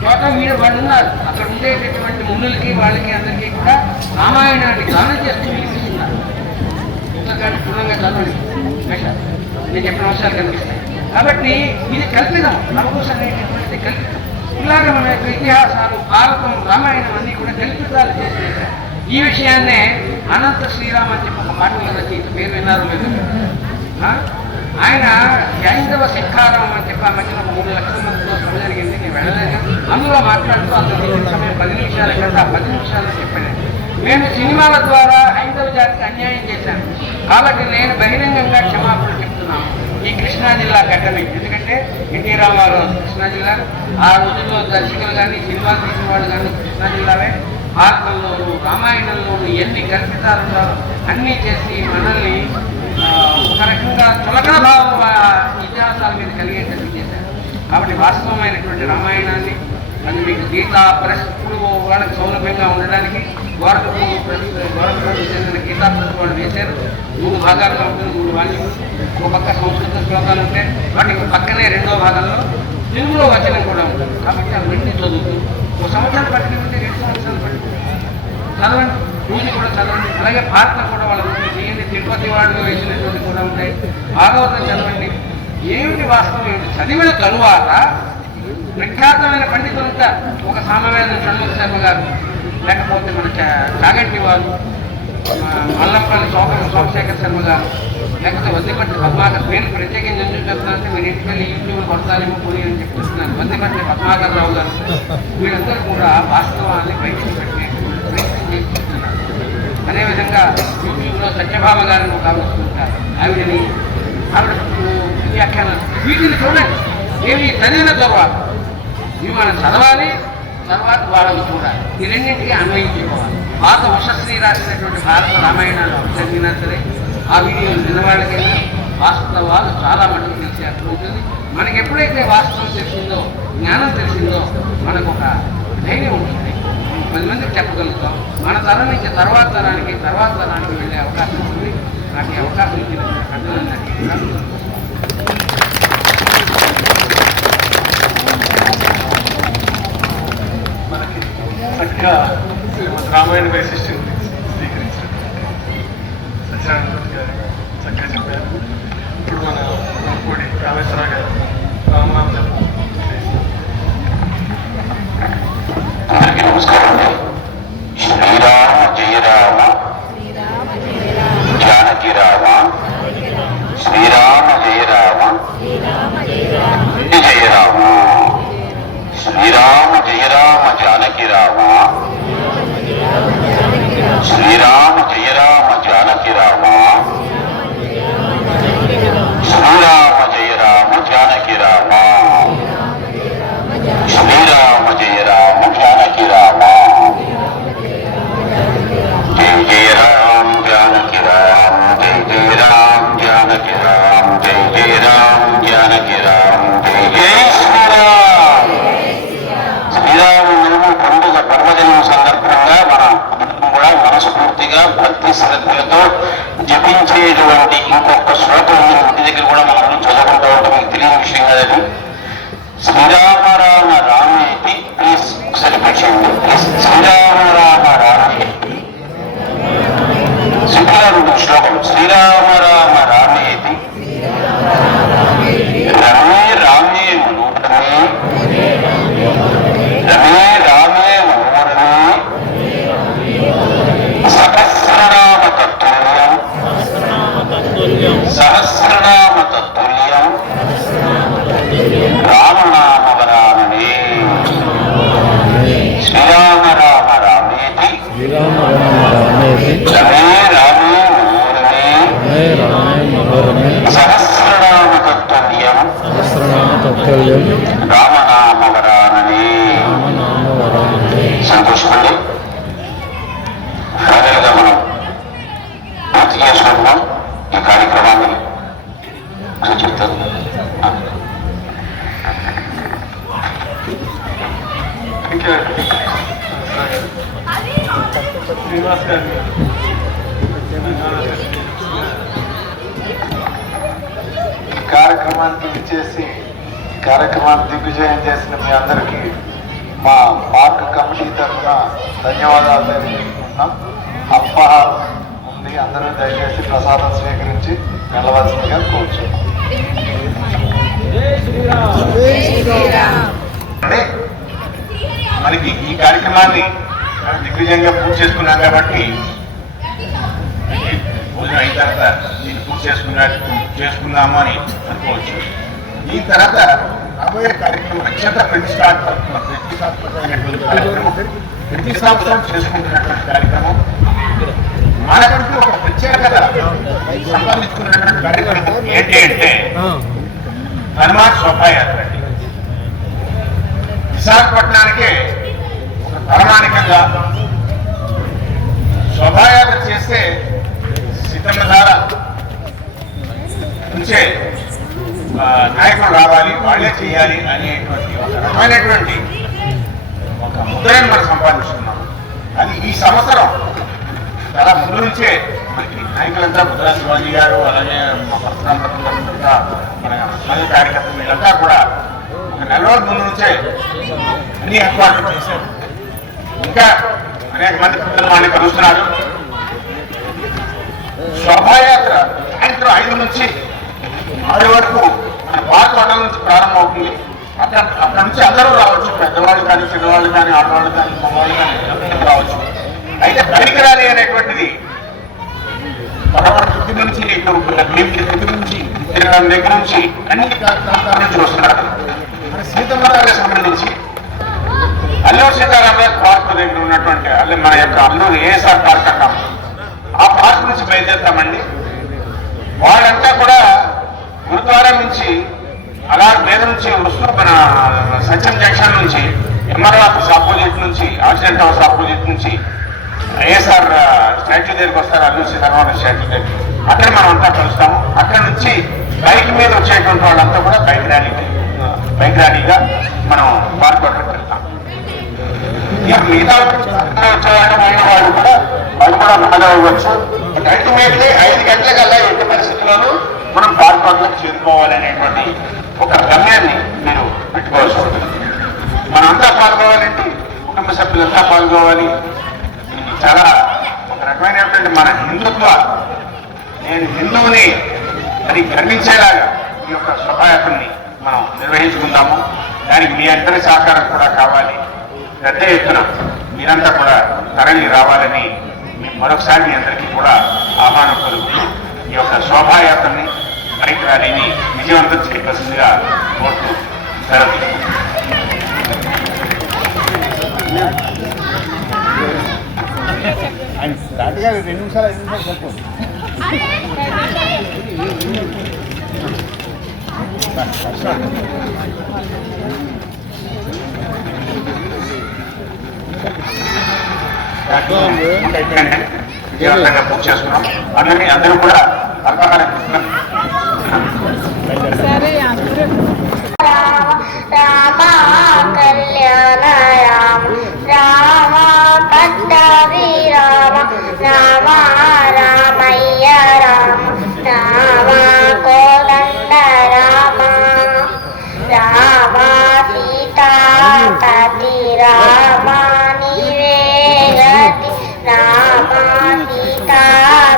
చోట వాళ్ళు ఉన్నారు. అక్కడ ఉండేటటువంటి మునులకి వాళ్ళకి అందరికీ కూడా రామాయణాన్ని గానం చేస్తూ వినిపిస్తున్నారు. ఉత్తరకాండ పూర్ణంగా చదవండి, నేను చెప్పిన అంశాలు కనిపిస్తాయి. కాబట్టి ఇది కల్పితం. లవకుశ అనేటటువంటిది కల్పితం. ఇలాగ మన యొక్క ఇతిహాసాలు, భారతం, రామాయణం అన్నీ కూడా కల్పితాలు చేసేసారు. ఈ విషయాన్నే అనంత శ్రీరామ్ అని చెప్పి ఒక పాటల రచయిత, పేరు విన్నారు లేదు, ఆయన హైందవ శిఖారం అని చెప్పి ఆ మధ్యన 3 లక్షల మందితో సభ జరిగింది. నేను వెళ్ళలేదు. అందులో మాట్లాడుతూ అందులో సమయం 10 నిమిషాల కంటే ఆ 10 నిమిషాలు చెప్పాను. మేము సినిమాల ద్వారా హైందవ జాతికి అన్యాయం చేశాను కాబట్టి నేను బహిరంగంగా క్షమాపణ చెప్తున్నాను. ఈ కృష్ణా జిల్లా ఘటన, ఎందుకంటే ఎన్టీ రామారావు కృష్ణా జిల్లా, ఆ రోజుల్లో దర్శకులు కానీ సినిమాలు తీసిన వాళ్ళు కానీ కృష్ణా జిల్లావే. భారతంలోను రామాయణంలోను ఎన్ని కల్పితాలు ఉన్నారో అన్నీ చేసి మనల్ని ఒక రకంగా చులకన భావం ఇతిహాసాల మీద కలిగేటట్టు చేశారు. కాబట్టి వాస్తవమైనటువంటి రామాయణాన్ని అది మీకు గీతా ప్రెస్ ఇప్పుడు వాళ్ళకి సౌలభ్యంగా ఉండడానికి గవర్నమెంట్ చెందిన గీతా ప్రెస్ వాళ్ళు వేశారు. 3 భాగాలుగా ఉంటుంది, 3 వాల్యూమ్లు. ఒక పక్క సంస్కృత శ్లోకాలు ఉంటాయి, వాటికి పక్కనే 2వ భాగంలో తెలుగులో వచనం కూడా ఉంటుంది. కాబట్టి ఆ 2 చదువుతూ 1 సంవత్సరాలు పట్టింటే 2 సంవత్సరాలు పట్టింది చదవండి. పూజ కూడా చదవండి. అలాగే భారతం కూడా వాళ్ళ చేయండి. తిరుపతి వాళ్ళు వేసినటువంటి కూడా ఉంటాయి. భాగవతం చదవండి. ఏమిటి వాస్తవం ఏమిటి చదివిన తరువాత ప్రఖ్యాతమైన పండితులంతా ఒక సామవేదం షణ్ముఖ శర్మ గారు, లేకపోతే మన చాగంటి వారు, మల్లంపల్లి సోమశేఖర్ శర్మ గారు, లేకపోతే వద్దిపట్టి పద్మాకర్. నేను ప్రత్యేకంగా ఎందుకు చెప్తున్నానంటే మీరు ఇంటికెళ్ళి యూట్యూబ్ కొడతారేమో పోయి అని చెప్తున్నాను. వద్దిపట్టి పద్మాకర్ రావు గారు, వీళ్ళందరూ కూడా వాస్తవాన్ని బయటకు పెట్టే ప్రయత్నం చేస్తున్నారు. అదేవిధంగా యూట్యూబ్లో సత్యభామ గారిని ఒక ఆవిడ వస్తుంటారు. ఆవిడని వ్యాఖ్యానాలు వీటిని చూడండి. ఏమి చదివిన తర్వాత ఇవి మనం చదవాలి, తర్వాత వాళ్ళని చూడాలి. ఈ రెండింటికి అన్వయించుకోవాలి. పాత ఉషశ్రీ రాసినటువంటి భారత రామాయణాలు చదివినా సరే ఆ వీడియోలు విన్నవాళ్ళకి వాస్తవాలు చాలా మటుకు తెలిసే అర్థం ఉంటుంది. మనకి ఎప్పుడైతే వాస్తవం తెలిసిందో, జ్ఞానం తెలిసిందో మనకు ఒక ధైర్యం ఉంటుంది. 10 మందికి చెప్పగలుగుతాం. మన తరం నుంచి తర్వాత తరానికి వెళ్ళే అవకాశం ఉంది. నాకు ఈ అవకాశం ఇచ్చిన పెద్దలందరికీ మనకి చక్కగా రామాయణ వైశిష్ట్యం స్వీకరించినటువంటి సత్యనారాయణ గారు చక్కగా చెప్పారు. ఇప్పుడు మన కోడి రామేశ్వరరావు గారు రామనామ జపం అందరికీ నమస్కారం. శ్రీరామ జయ రామ జానకి రామ, శ్రీరామ జయ రామ జయ రామ, శ్రీరామ జయ రామ జానకి రామ, శ్రీరామ జయ రామ జానకి రామ, శ్రీరామ జయ రామ జానకి రామ, శ్రీరామ జయ రామ జానకి రామ, జయ జయ రామ జానకి రామ, జయ జయ రామ జానకి రామ, జయ జయ రామ జానకి రామ, జయ జయ శ్రీరామ్. శ్రీరామనవమి పండుగ పర్వదినం సందర్భంగా మనం కూడా మనస్ఫూర్తిగా భక్తి శ్రద్ధలతో జపించేటువంటి ఇంకొక శ్లోకం ఇంటి దగ్గర కూడా మనం చదువుకుంటూ ఉంటాం. మీకు తెలియని విషయం కదండి. శ్రీరామ రామ రామేతి. ప్లీజ్ ఒకసారి ప్రేక్షకులు ప్లీజ్ శ్రీరామ రామ రామేతి శుక్లారుడు శ్లోకం శ్రీరామ రామ రామేతి రమే రామే మనోరమే రమే రామే మనోరమే సహస్రనామ తత్తుల్యం సహస్రనామ తత్తుల్యం రామనామవరాననే శ్రీరామ రామ రామేతి రమే రామే మనోరమే సహస్రనామ తత్తుల్యం రామనామవరాననే. సంతోషపడి ఫైనల్గా మనం పూర్తి చేసుకుంటున్నాం ఈ కార్యక్రమాన్ని చెప్తాను. శ్రీనివాస్ గారు కార్యక్రమానికి ఇచ్చేసి కార్యక్రమాన్ని దిగ్విజయం చేసిన మీ అందరికీ మా పార్క్ కమిటీ తరఫున ధన్యవాదాలు తెలియజేసుకుంటున్నాం. అల్పాహారం ఉంది, అందరూ దయచేసి ప్రసాదం స్వీకరించి వెళ్ళవలసిందిగా కోరుచున్నాం. అంటే మనకి ఈ కార్యక్రమాన్ని దిగ్విజయంగా పూర్తి చేసుకున్నాం కాబట్టి భోజనం అయిన తర్వాత దీన్ని పూర్తి చేసుకున్నాము అని అనుకోవచ్చు. ఈ తర్వాత రాబోయే కార్యక్రమం అత్యంత ప్రతిష్టాత్మకమైనటువంటి కార్యక్రమం, ప్రతి సంవత్సరం చేసుకుంటున్నటువంటి కార్యక్రమం, మనకంటూ ఒక ప్రత్యేకత సంపాదించుకున్నటువంటి కార్యక్రమం ఏంటి అంటే హనుమాన్ శోభాయాత్ర. విశాఖపట్నానికే ఒక పరమాణికంగా శోభాయాత్ర చేస్తే సిద్ధమధార నుంచే నాయకులు రావాలి, వాళ్ళే చేయాలి అనేటువంటి ఒక రకమైనటువంటి ఒక ముద్రను మనం సంపాదించుకున్నాం. అది ఈ సంవత్సరం చాలా ముందు నుంచే మనకి నాయకులంతా ముద్రా శివాజీ గారు, అలాగే మా పరశురామ మన సమాజ కార్యకర్తలు వీళ్ళంతా కూడా ఒక నెల రోజుల ముందు నుంచే అన్ని ఏర్పాట్లు చేశారు. ఇంకా అనేక మంది పిల్లలు వాళ్ళని కలుస్తున్నారు. శోభాయాత్ర సాయంత్రం 5 నుంచి 6 వరకు మన పార్క్ హోటల్ నుంచి ప్రారంభమవుతుంది. అక్కడ నుంచి అందరూ రావచ్చు, పెద్దవాళ్ళు కానీ, చిన్నవాళ్ళు కానీ, ఆడవాళ్ళు కానీ, మగవాళ్ళు కానీ అందరూ రావచ్చు. అయితే బయటికి రాలి అనేటువంటిది పరవాడి నుంచి నుంచి దగ్గర నుంచి అన్ని ప్రాంతాల నుంచి వస్తున్నారు. మన సీతమ్మగారికి సంబంధించి అల్లూరు సీతారామరాజు పార్క్ దగ్గర ఉన్నటువంటి మన యొక్క అల్లూరు ఏఎస్ఆర్ పార్క్ అంటాం, ఆ పార్క్ నుంచి బయలుదేరుతామండి. వాళ్ళంతా కూడా గురుద్వారం నుంచి అలా మీద నుంచి వస్తూ మన సత్యం జంక్షన్ నుంచి ఎంఆర్ఓ ఆఫీస్ ఆపోజిట్ నుంచి, ఆక్సిడెంట్ హౌస్ ఆపోజిట్ నుంచి ఏఎస్ఆర్ స్టాచ్యూ దగ్గరికి వస్తారు, అల్లూరు సీతారామరాజు స్టాచ్యూ దగ్గర. అక్కడ మనం అంతా కలుస్తాము. అక్కడ నుంచి బైక్ మీద వచ్చేటువంటి వాళ్ళంతా కూడా బైక్ ర్యాలీగా మనం పార్క్ వద్దకు వెళ్తాం. మిగతా వాళ్ళు కూడా ఫాలో అవ్వచ్చు. అల్టిమేట్లీ 5 గంటలకల్లా ఎట్టి పరిస్థితుల్లోనూ మనం పార్క్ వద్దకు చేరుకోవాలనేటువంటి ఒక గమ్యాన్ని మీరు పెట్టుకోవాల్సి ఉంటుంది. మనంతా పాల్గొవాలంటే కుటుంబ సభ్యులంతా పాల్గొవాలి. చాలా ఒక రకమైనటువంటి మన హిందుత్వ, నేను హిందువుని అది గర్వించేలాగా ఈ యొక్క శోభాయాత్రని మనం నిర్వహించుకుందాము. దానికి మీ అందరి సహకారం కూడా కావాలి. పెద్ద ఎత్తున మీరంతా కూడా తరలి రావాలని మరొకసారి మీ అందరికీ కూడా ఆహ్వానం కలుగుతూ ఈ యొక్క శోభాయాత్రని, బైక్ ర్యాలీని విజయవంతం చేయవలసిందిగా కోరుతూ సెలవు. ఆయన స్టార్ట్ గా 2 నిమిషాలు 5 నిమిషాలు సరిపోదు. విజయవంతంగా పూర్తి చేసుకున్నాం. అందరూ కూడా అల్పాహారం రామ కళ్యాణ రామ పట్టాభి రామ రామ రామయ్య రామ రామ కోదండ రామ రామ సీతాపతి రామ నీవే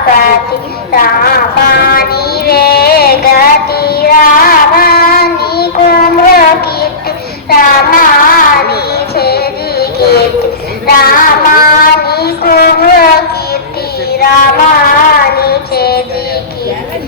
పతి రామ నీవే గతి రామ